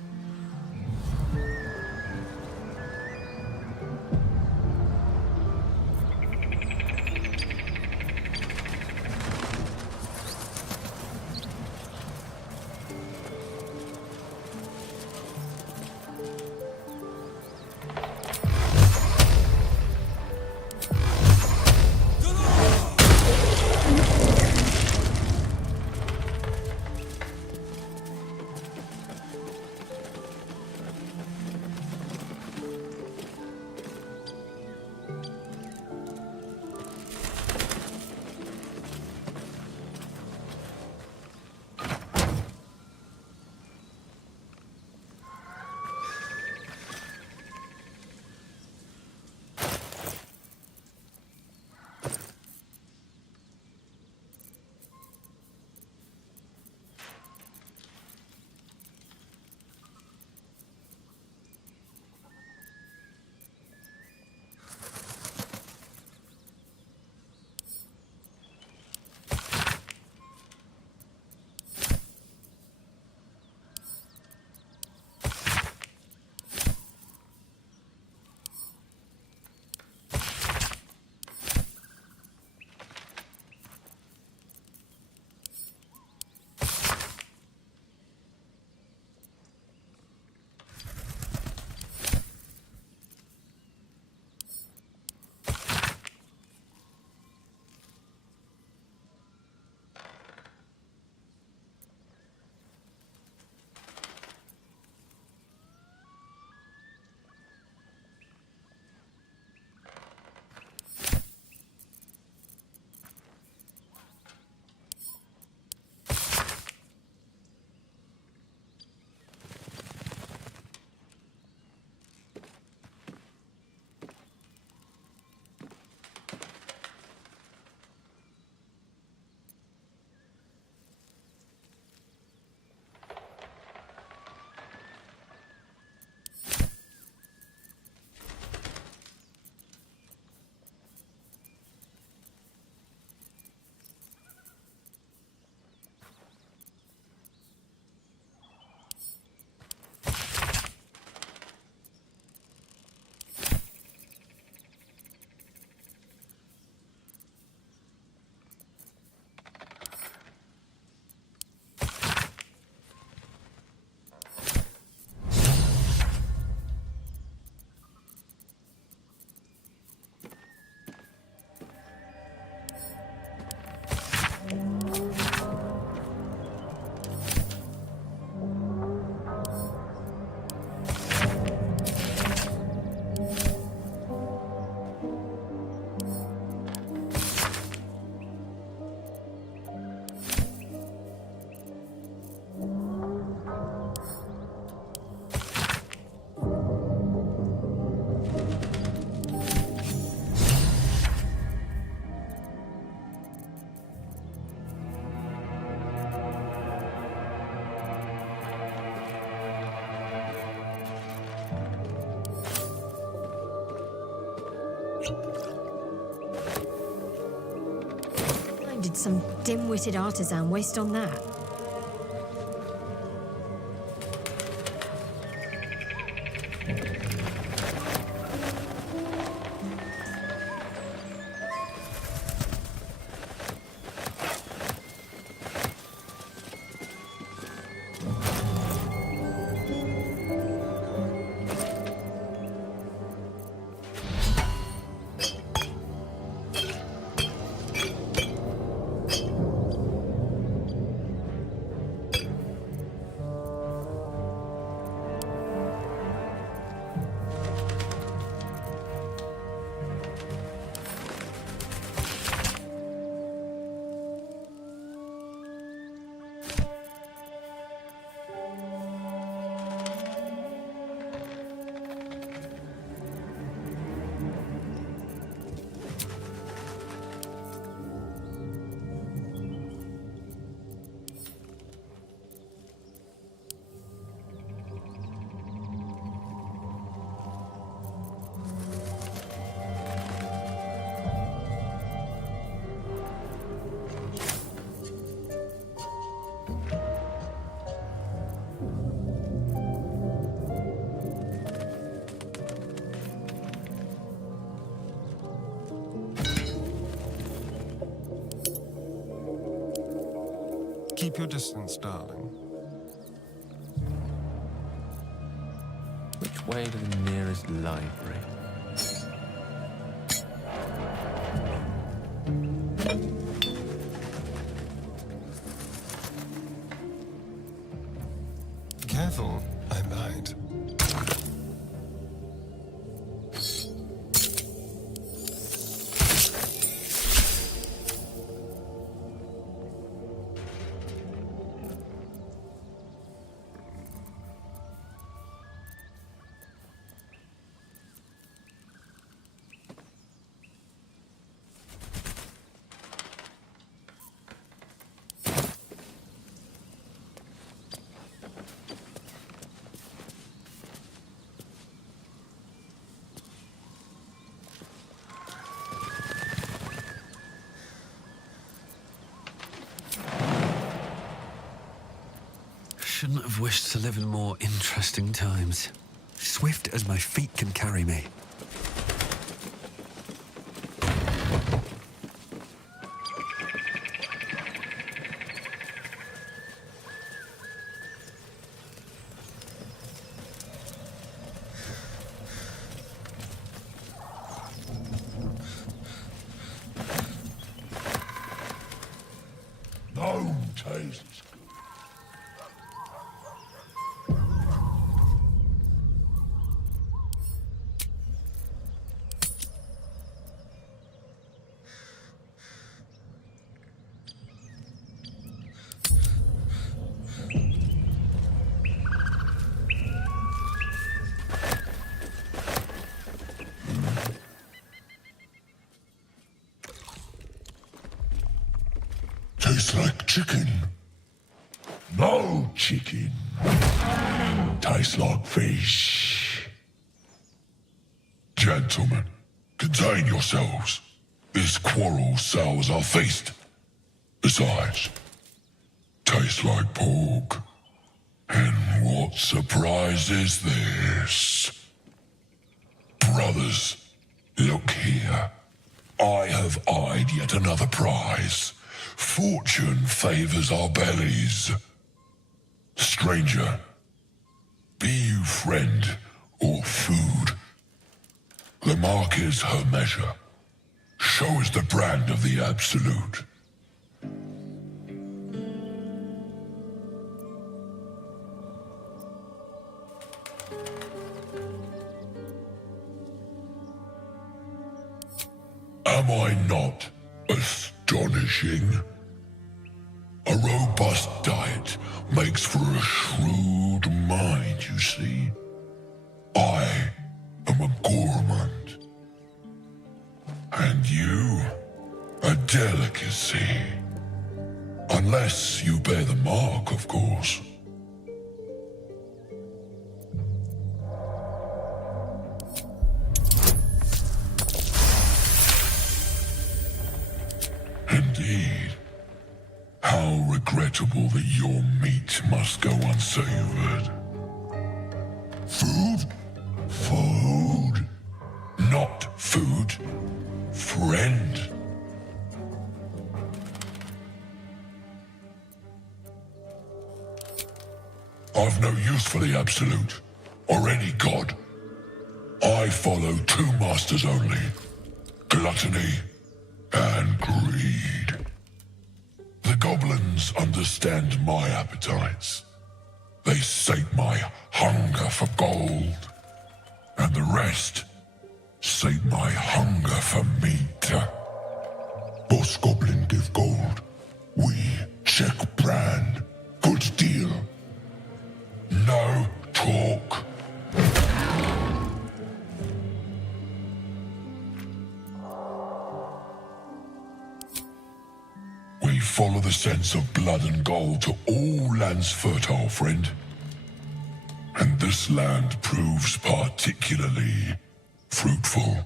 Why did some dim-witted artisan waste on that? Keep your distance, darling. Which way to the nearest library? Careful, I might. Shouldn't have wished to live in more interesting times. Swift as my feet can carry me. No taste. Tastes like chicken. No chicken. Tastes like fish. Gentlemen, contain yourselves. This quarrel sours our feast. Besides, tastes like pork. And what surprise is this? Brothers, look here. I have eyed yet another prize. Fortune favors our bellies. Stranger, be you friend or food. The mark is her measure. Show us the brand of the absolute. Am I not astonishing? A robust diet makes for a shrewd mind, you see. I am a gourmand. And you, a delicacy. Unless you bear the mark, of course. Indeed. How regrettable that your meat must go unsavored. Food? Food. Not food. Friend. I've no use for the Absolute, or any god. I follow two masters only. Gluttony and greed. The goblins understand my appetites. They sate my hunger for gold. And the rest sate my hunger for meat. Boss Goblin give gold. We check brand. Good deal. No talk. We follow the sense of blood and gold to all lands fertile, friend. And this land proves particularly fruitful.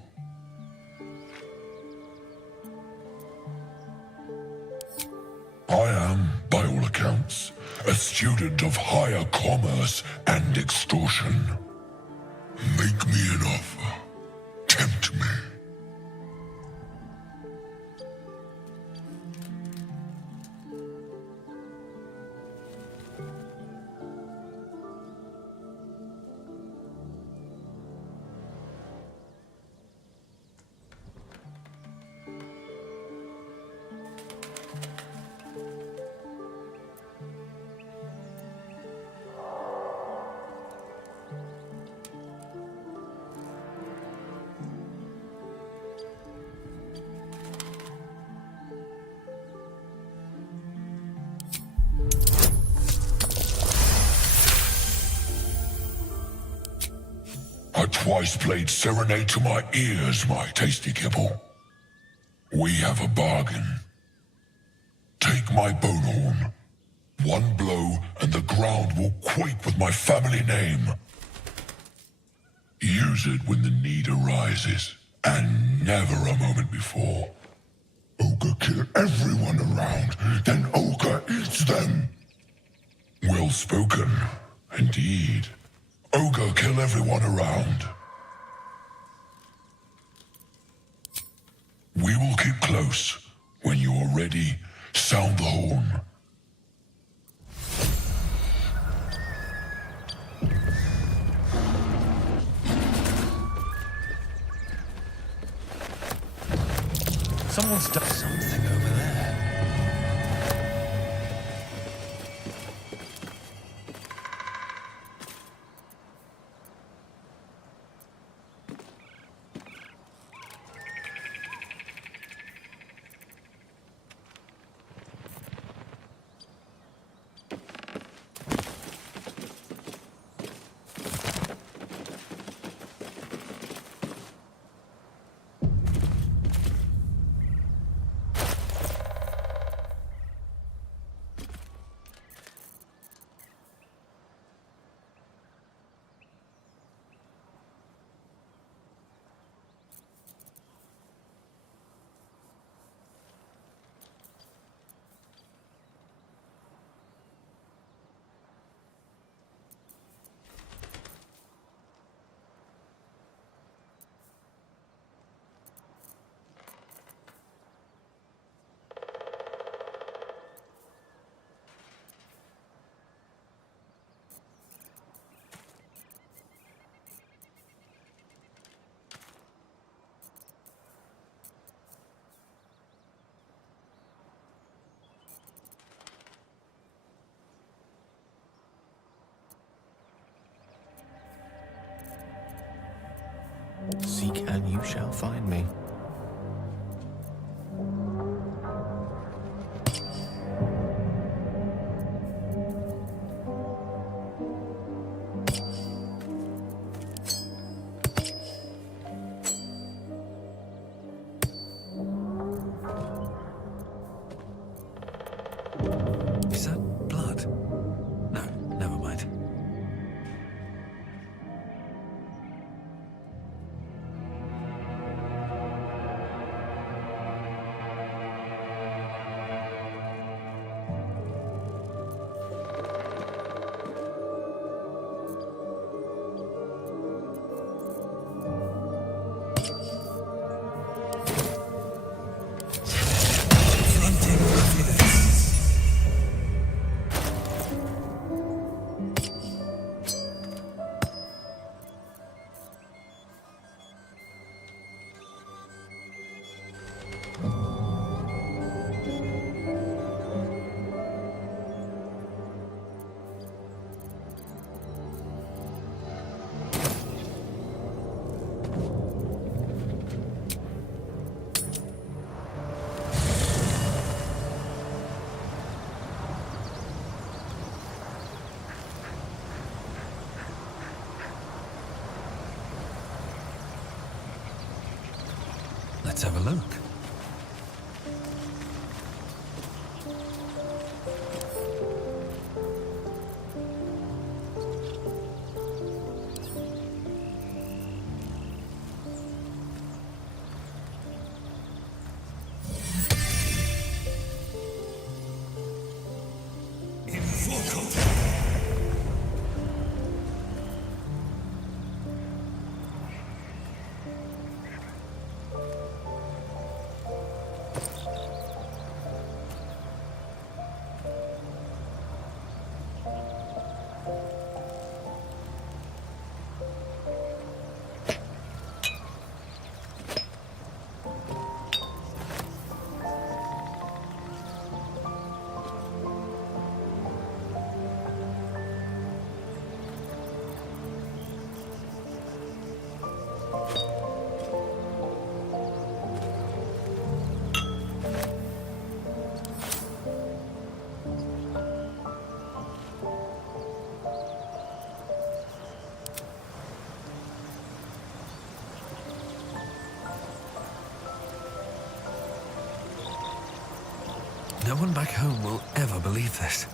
I am, by all accounts, a student of higher commerce and extortion. Make me an offer. Tempt me. I twice played serenade to my ears, my tasty kibble. We have a bargain. Take my bone horn. One blow and the ground will quake with my family name. Use it when the need arises, and never a moment before. Ogre kill everyone around, then Ogre eats them. Well spoken, indeed. Ogre kill everyone around. We will keep close. When you are ready, sound the horn. Someone's done something over there. Seek and you shall find me. Is that blood? No, never mind. Let's have a look. No one back home will ever believe this.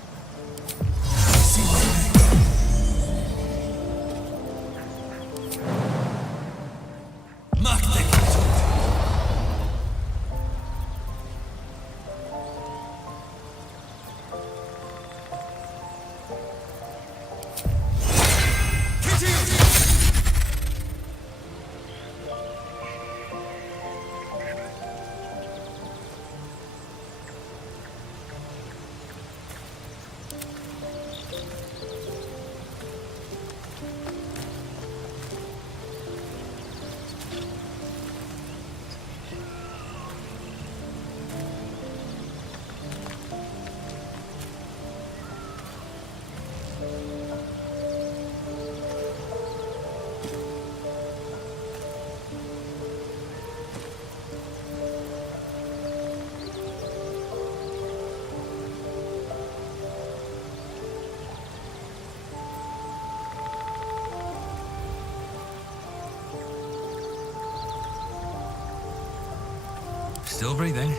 Still breathing,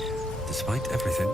despite everything.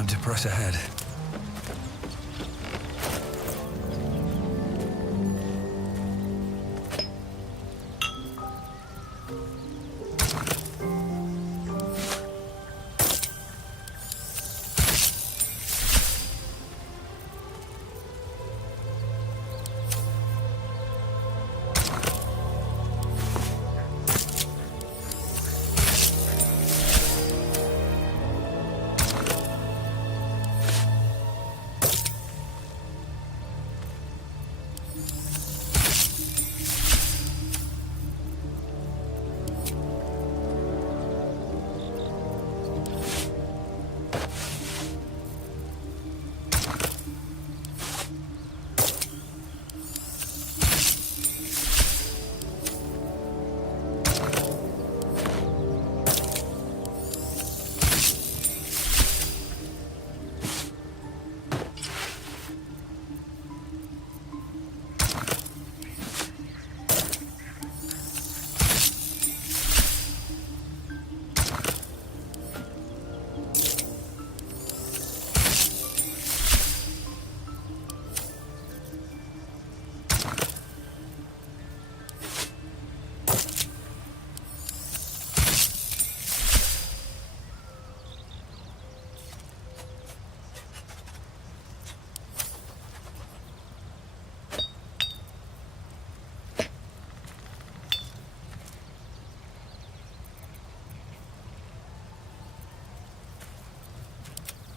Time to press ahead.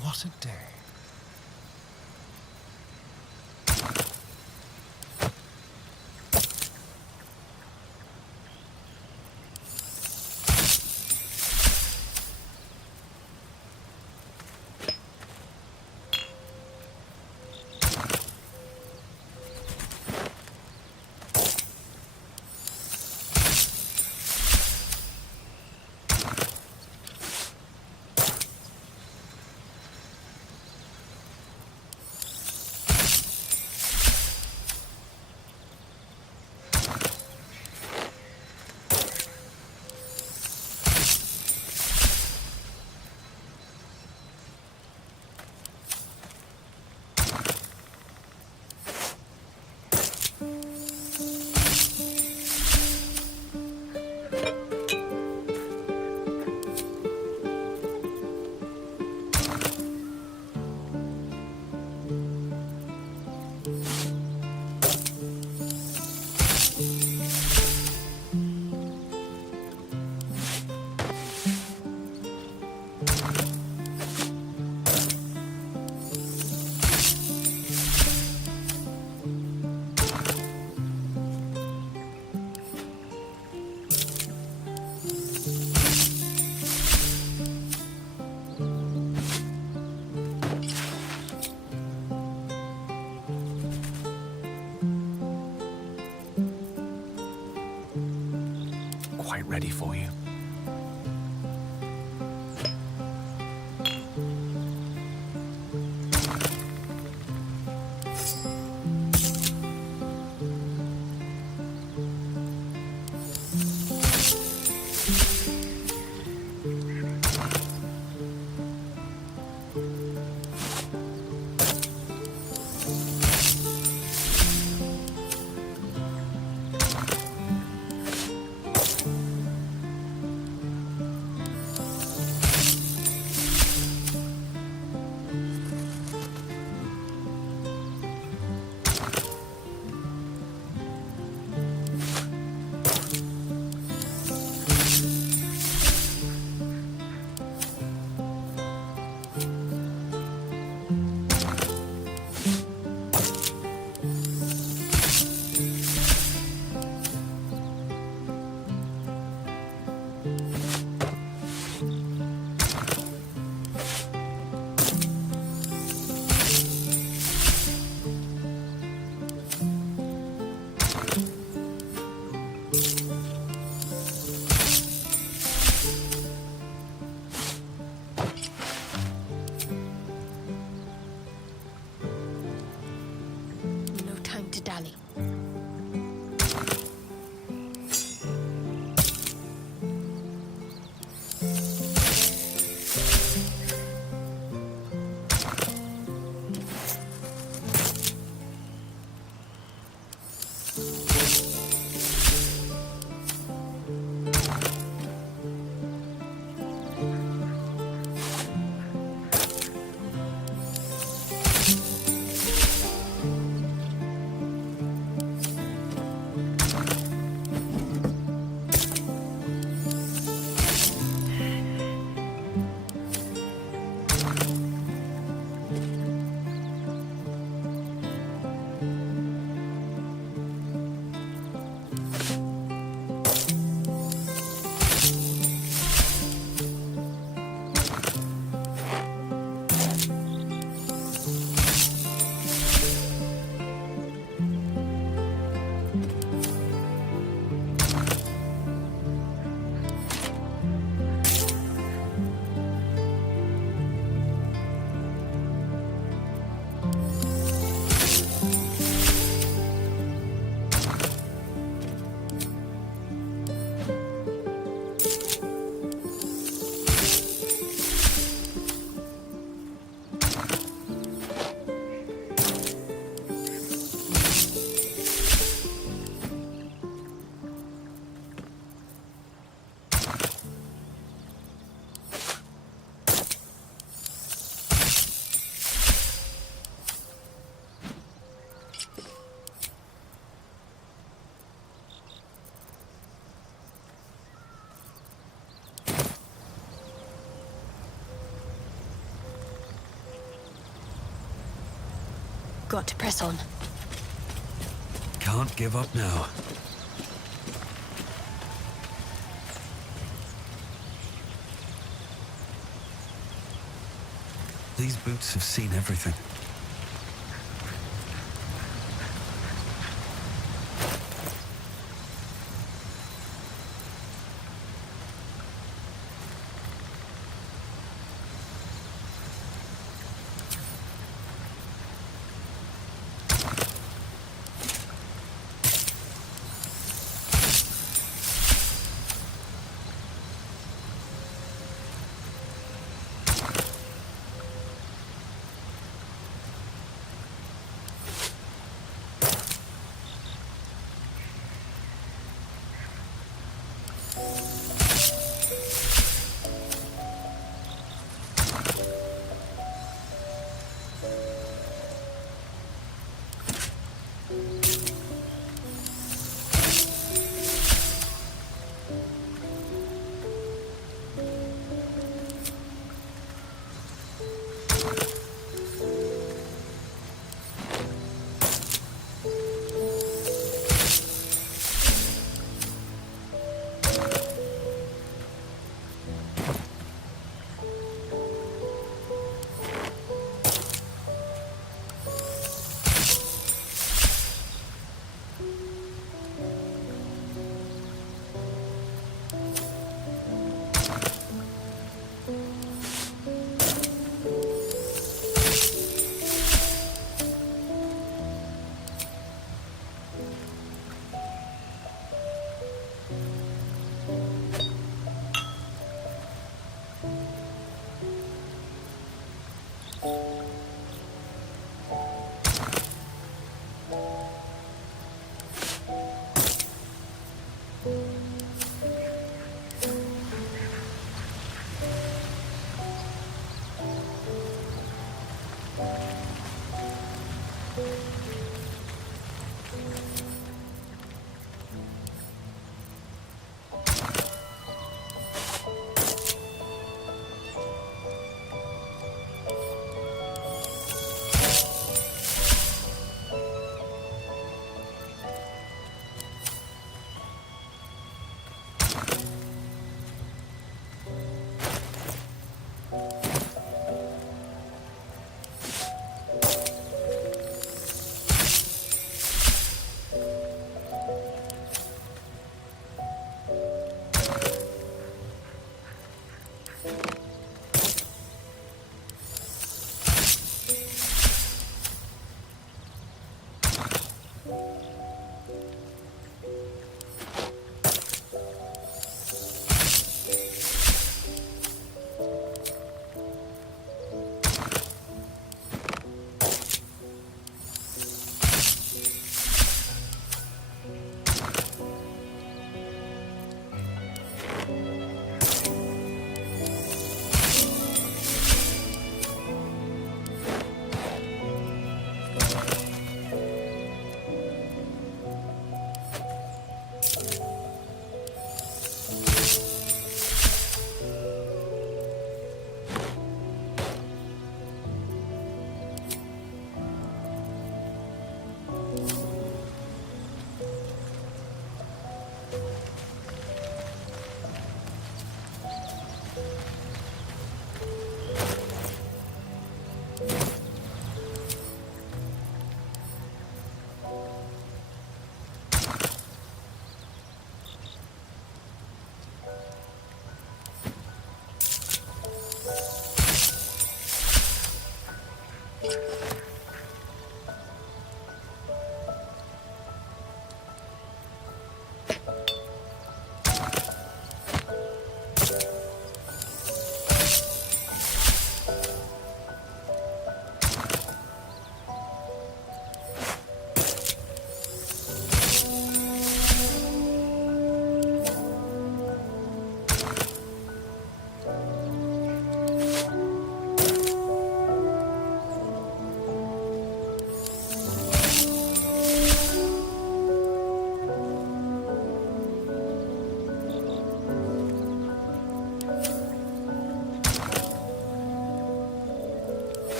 What a day. Quite ready for you. got to press on. Can't give up now. These boots have seen everything.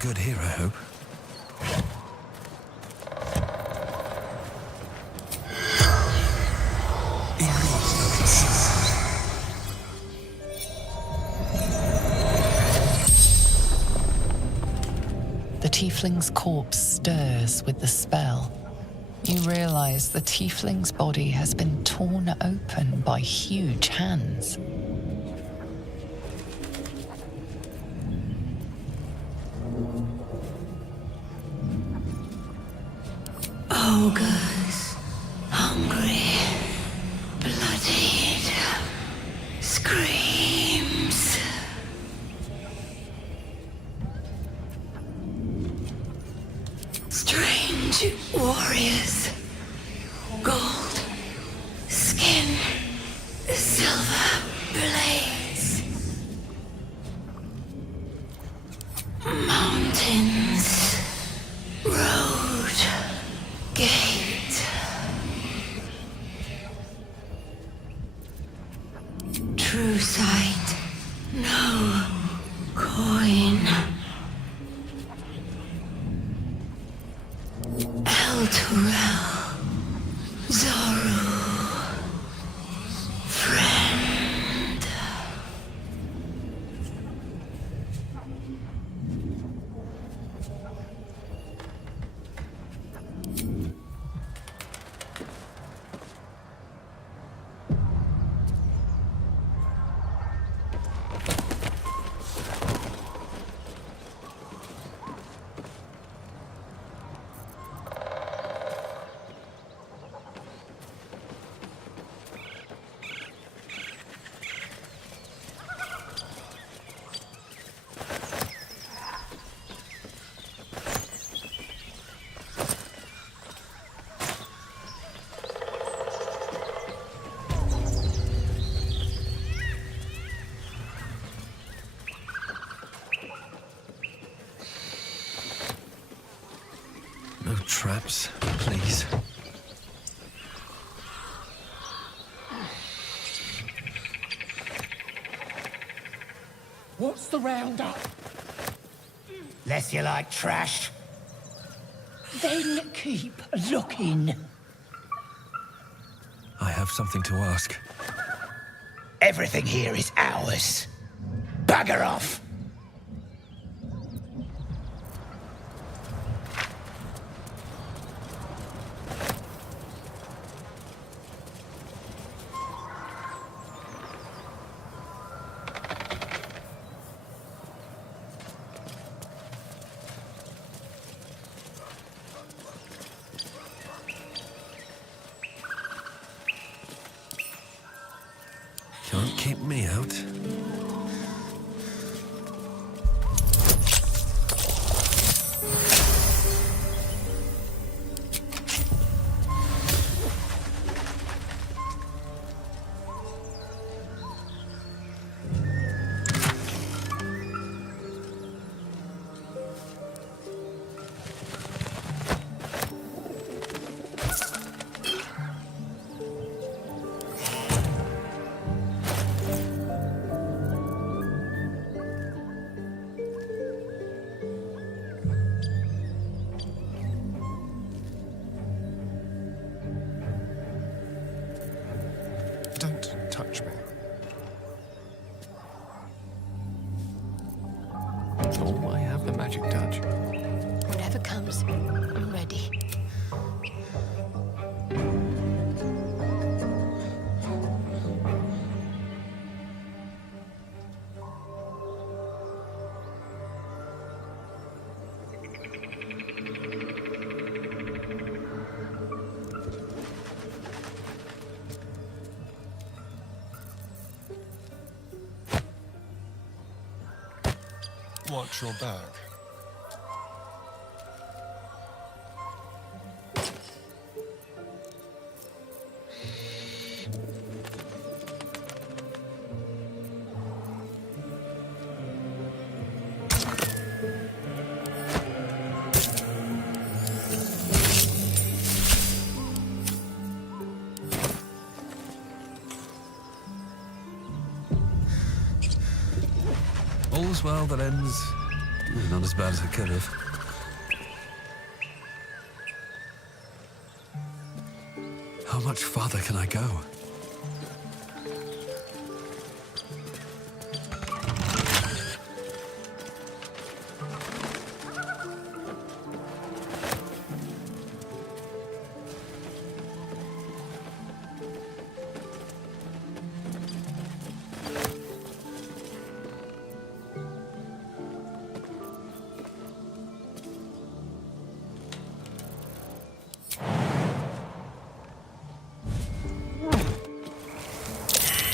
good here, I hope. The tiefling's corpse stirs with the spell. You realize the tiefling's body has been torn open by huge hands. Ogres, hungry, bloodied, screams. Strange warriors, gold skin, silver blades, mountains, road, gate, true sight, no coin. Elturel, Zoru, friend. No traps, please. What's the roundup? Less you like trash. Then keep looking. I have something to ask. Everything here is ours. Bugger off. Can't keep me out. Don't touch me. Oh, I have the magic touch. Whatever comes, I'm ready. Watch your back. All's well that ends not as bad as it could have. How much farther can I go?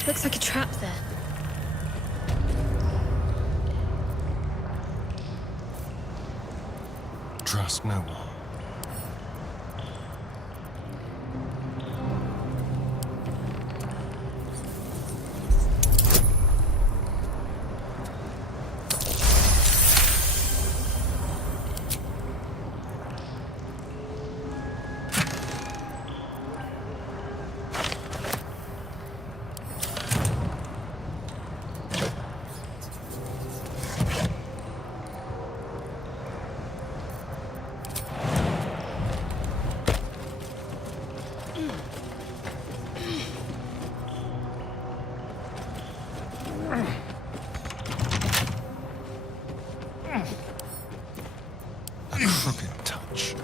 Looks like a trap there. Trust no one. A crooked touch.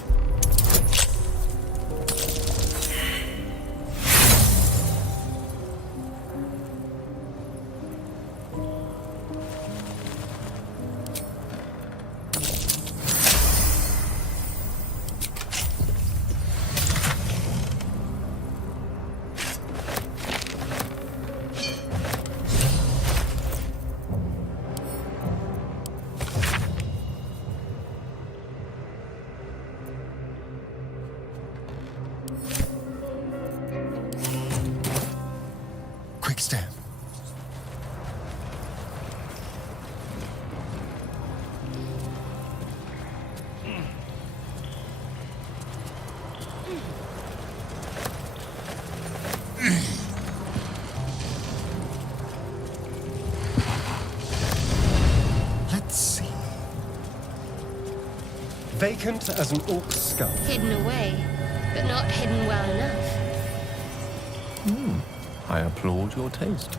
Quick step. Let's see. Vacant as an orc's skull. Hidden away, but not hidden well enough. I applaud your taste.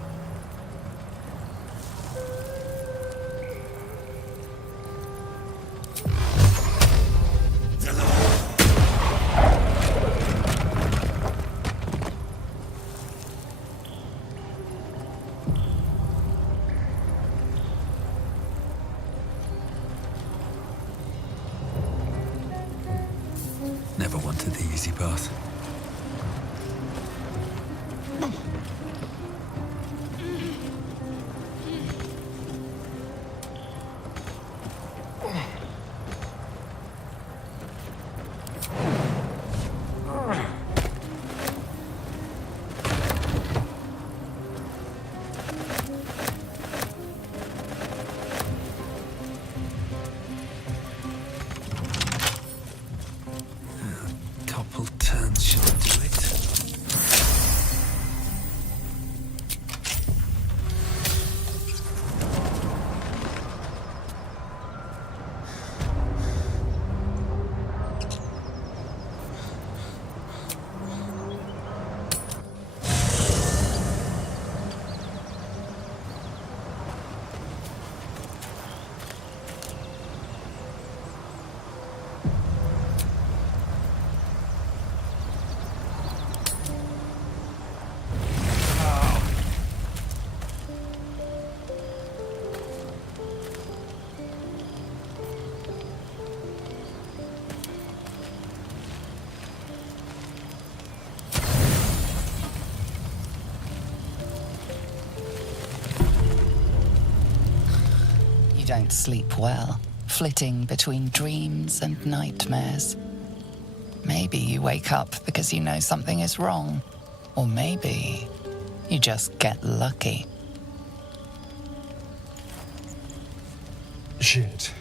Never wanted the easy path. Topple turns should do it. You don't sleep well, flitting between dreams and nightmares. Maybe you wake up because you know something is wrong. Or maybe you just get lucky. Shit.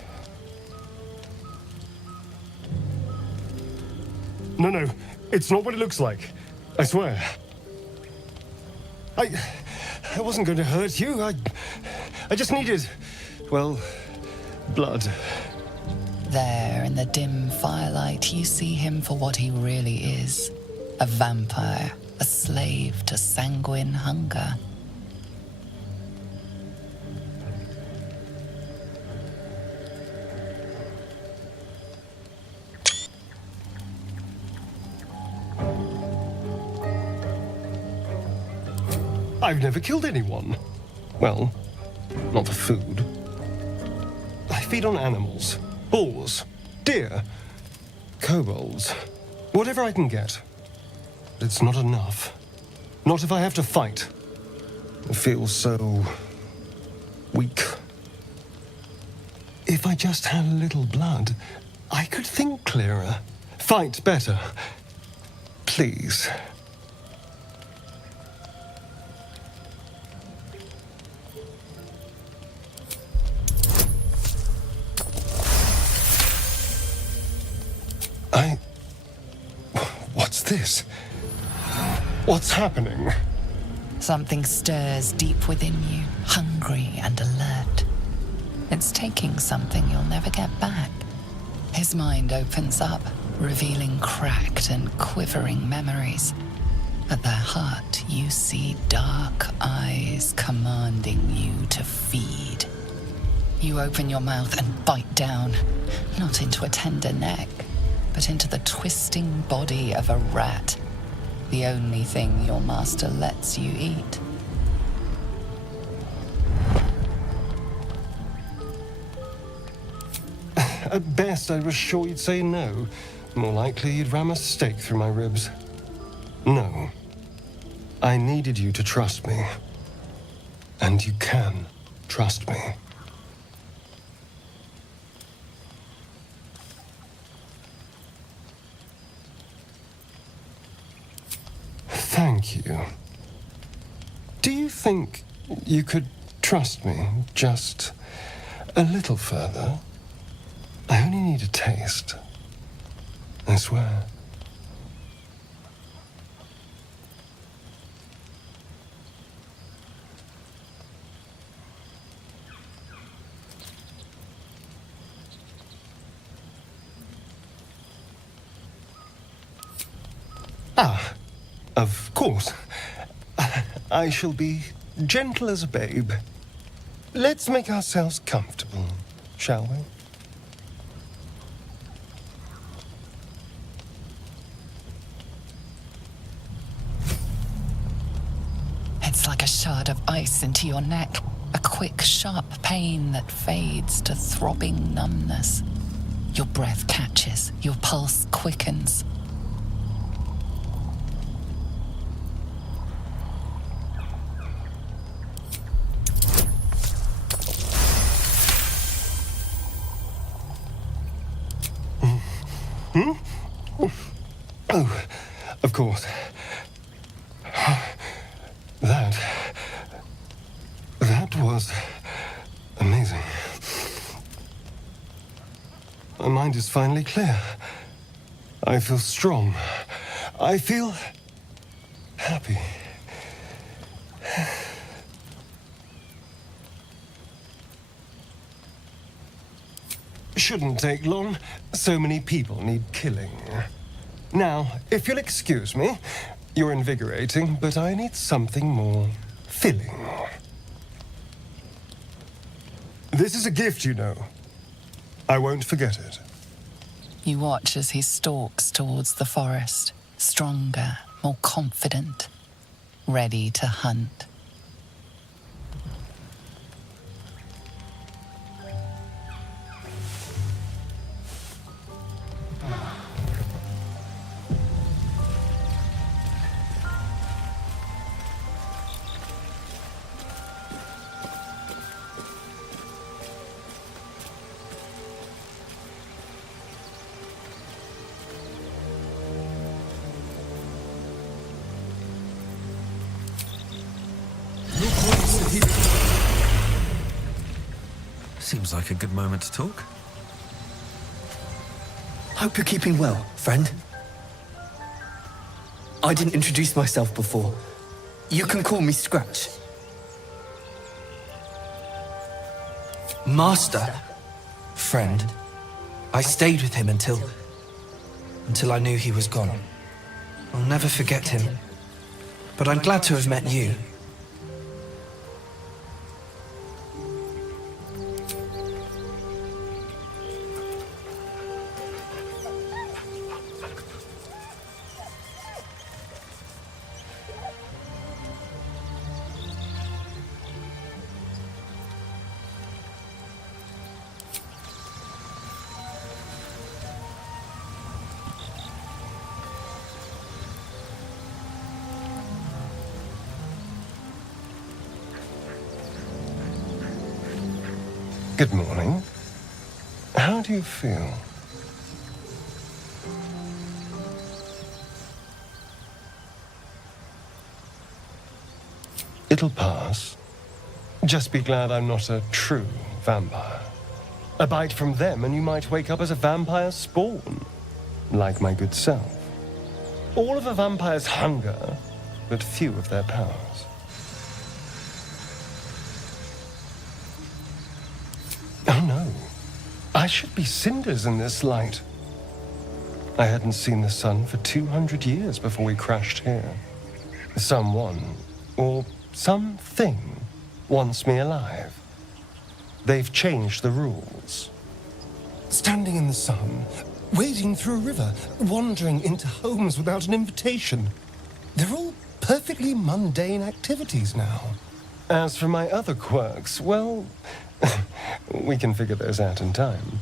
No, it's not what it looks like. I swear. I wasn't going to hurt you. I just needed, well, blood. There, in the dim firelight, you see him for what he really is. A vampire, a slave to sanguine hunger. I've never killed anyone. Well, not for food. I feed on animals. Bulls, deer, kobolds, whatever I can get. But it's not enough. Not if I have to fight. I feel so weak. If I just had a little blood, I could think clearer, fight better. Please. What's this? What's happening? Something stirs deep within you, hungry and alert. It's taking something you'll never get back. His mind opens up, revealing cracked and quivering memories. At their heart, you see dark eyes commanding you to feed. You open your mouth and bite down, not into a tender neck, but into the twisting body of a rat, the only thing your master lets you eat. At best, I was sure you'd say no. More likely, you'd ram a stake through my ribs. No. I needed you to trust me. And you can trust me. Thank you. Do you think you could trust me just a little further? I only need a taste. I swear. Ah, of course. I shall be gentle as a babe. Let's make ourselves comfortable, shall we? It's like a shard of ice into your neck, a quick, sharp pain that fades to throbbing numbness. Your breath catches, your pulse quickens. Oh, of course. That was amazing. My mind is finally clear. I feel strong. I feel happy. Shouldn't take long. So many people need killing. Now, if you'll excuse me, you're invigorating, but I need something more filling. This is a gift, you know. I won't forget it. You watch as he stalks towards the forest, stronger, more confident, ready to hunt. Seems like a good moment to talk. Hope you're keeping well, friend. I didn't introduce myself before. You can call me Scratch. Master. Friend. I stayed with him until I knew he was gone. I'll never forget him. But I'm glad to have met you. Good morning. How do you feel? It'll pass. Just be glad I'm not a true vampire. A bite from them and you might wake up as a vampire spawn, like my good self. All of a vampire's hunger, but few of their powers. Oh no, I should be cinders in this light. I hadn't seen the sun for 200 years before we crashed here. Someone, or something, wants me alive. They've changed the rules. Standing in the sun, wading through a river, wandering into homes without an invitation. They're all perfectly mundane activities now. As for my other quirks, well, we can figure those out in time.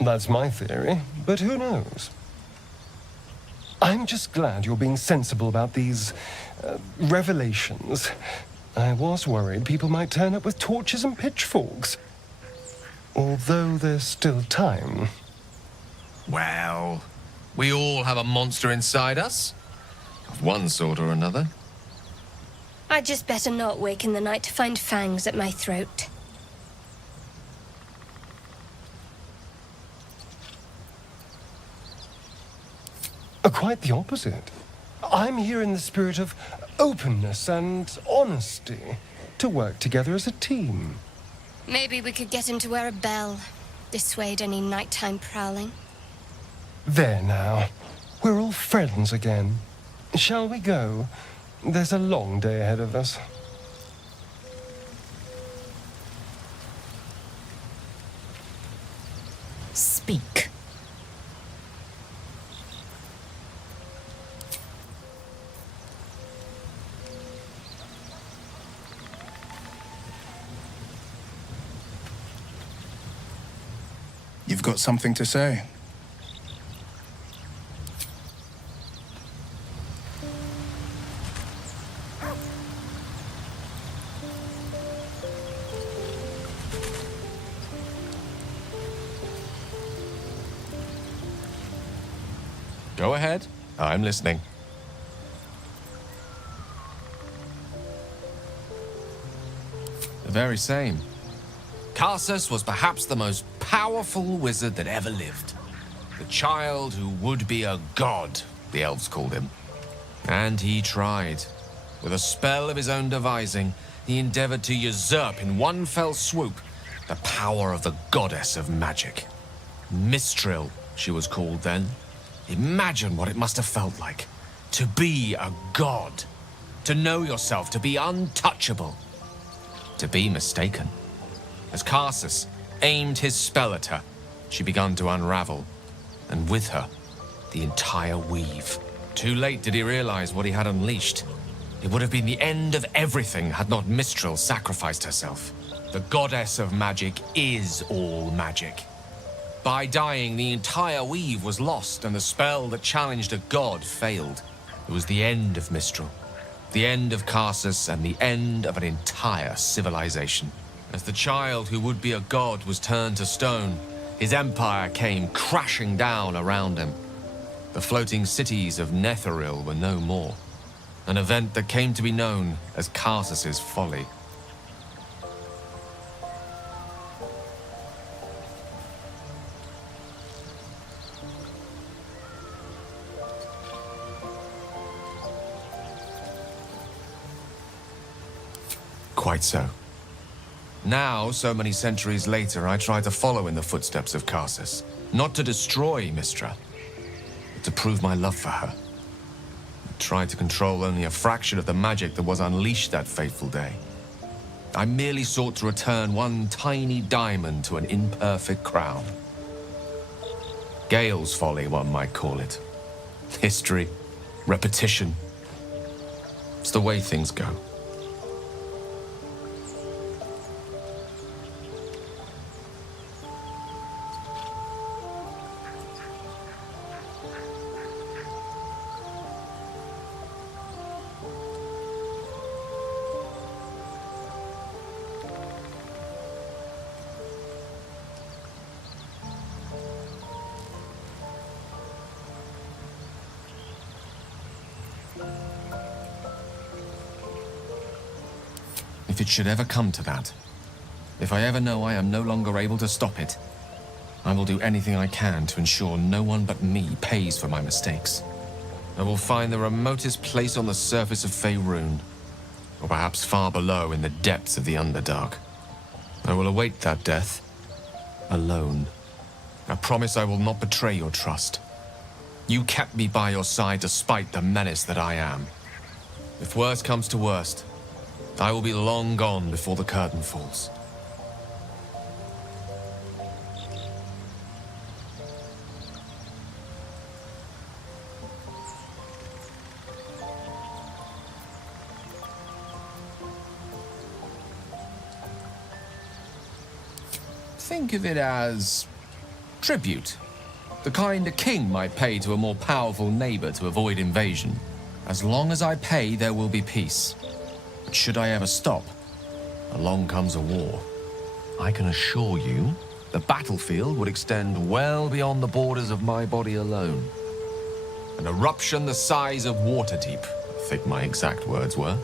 That's my theory, but who knows? I'm just glad you're being sensible about these revelations. I was worried people might turn up with torches and pitchforks. Although there's still time. Well, we all have a monster inside us. Of one sort or another. I'd just better not wake in the night to find fangs at my throat. Quite the opposite. I'm here in the spirit of openness and honesty to work together as a team. Maybe we could get him to wear a bell. Dissuade any nighttime prowling. There now. We're all friends again. Shall we go? There's a long day ahead of us. Speak. You've got something to say? Go ahead. I'm listening. The very same. Carsus was perhaps the most powerful wizard that ever lived. The child who would be a god, the elves called him. And he tried. With a spell of his own devising, he endeavored to usurp in one fell swoop the power of the goddess of magic. Mistral, she was called then. Imagine what it must have felt like. To be a god. To know yourself, to be untouchable. To be mistaken. As Carsus aimed his spell at her, she began to unravel, and with her, the entire weave. Too late did he realize what he had unleashed. It would have been the end of everything had not Mistral sacrificed herself. The goddess of magic is all magic. By dying, the entire weave was lost, and the spell that challenged a god failed. It was the end of Mistral, the end of Carsus, and the end of an entire civilization. As the child who would be a god was turned to stone, his empire came crashing down around him. The floating cities of Netheril were no more. An event that came to be known as Carsus's folly. Quite so. Now, so many centuries later, I try to follow in the footsteps of Karsus. Not to destroy Mystra, but to prove my love for her. I tried to control only a fraction of the magic that was unleashed that fateful day. I merely sought to return one tiny diamond to an imperfect crown. Gale's folly, one might call it. History, repetition. It's the way things go. If it should ever come to that, if I ever know I am no longer able to stop it, I will do anything I can to ensure no one but me pays for my mistakes. I will find the remotest place on the surface of Faerun, or perhaps far below in the depths of the Underdark. I will await that death, alone. I promise I will not betray your trust. You kept me by your side despite the menace that I am. If worst comes to worst, I will be long gone before the curtain falls. Think of it as tribute. The kind a king might pay to a more powerful neighbor to avoid invasion. As long as I pay, there will be peace. But should I ever stop, along comes a war. I can assure you, the battlefield would extend well beyond the borders of my body alone. An eruption the size of Waterdeep, I think my exact words were.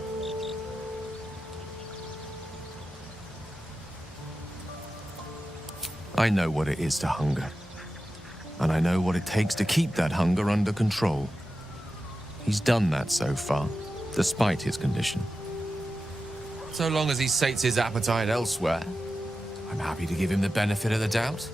I know what it is to hunger. And I know what it takes to keep that hunger under control. He's done that so far, despite his condition. So long as he sates his appetite elsewhere, I'm happy to give him the benefit of the doubt.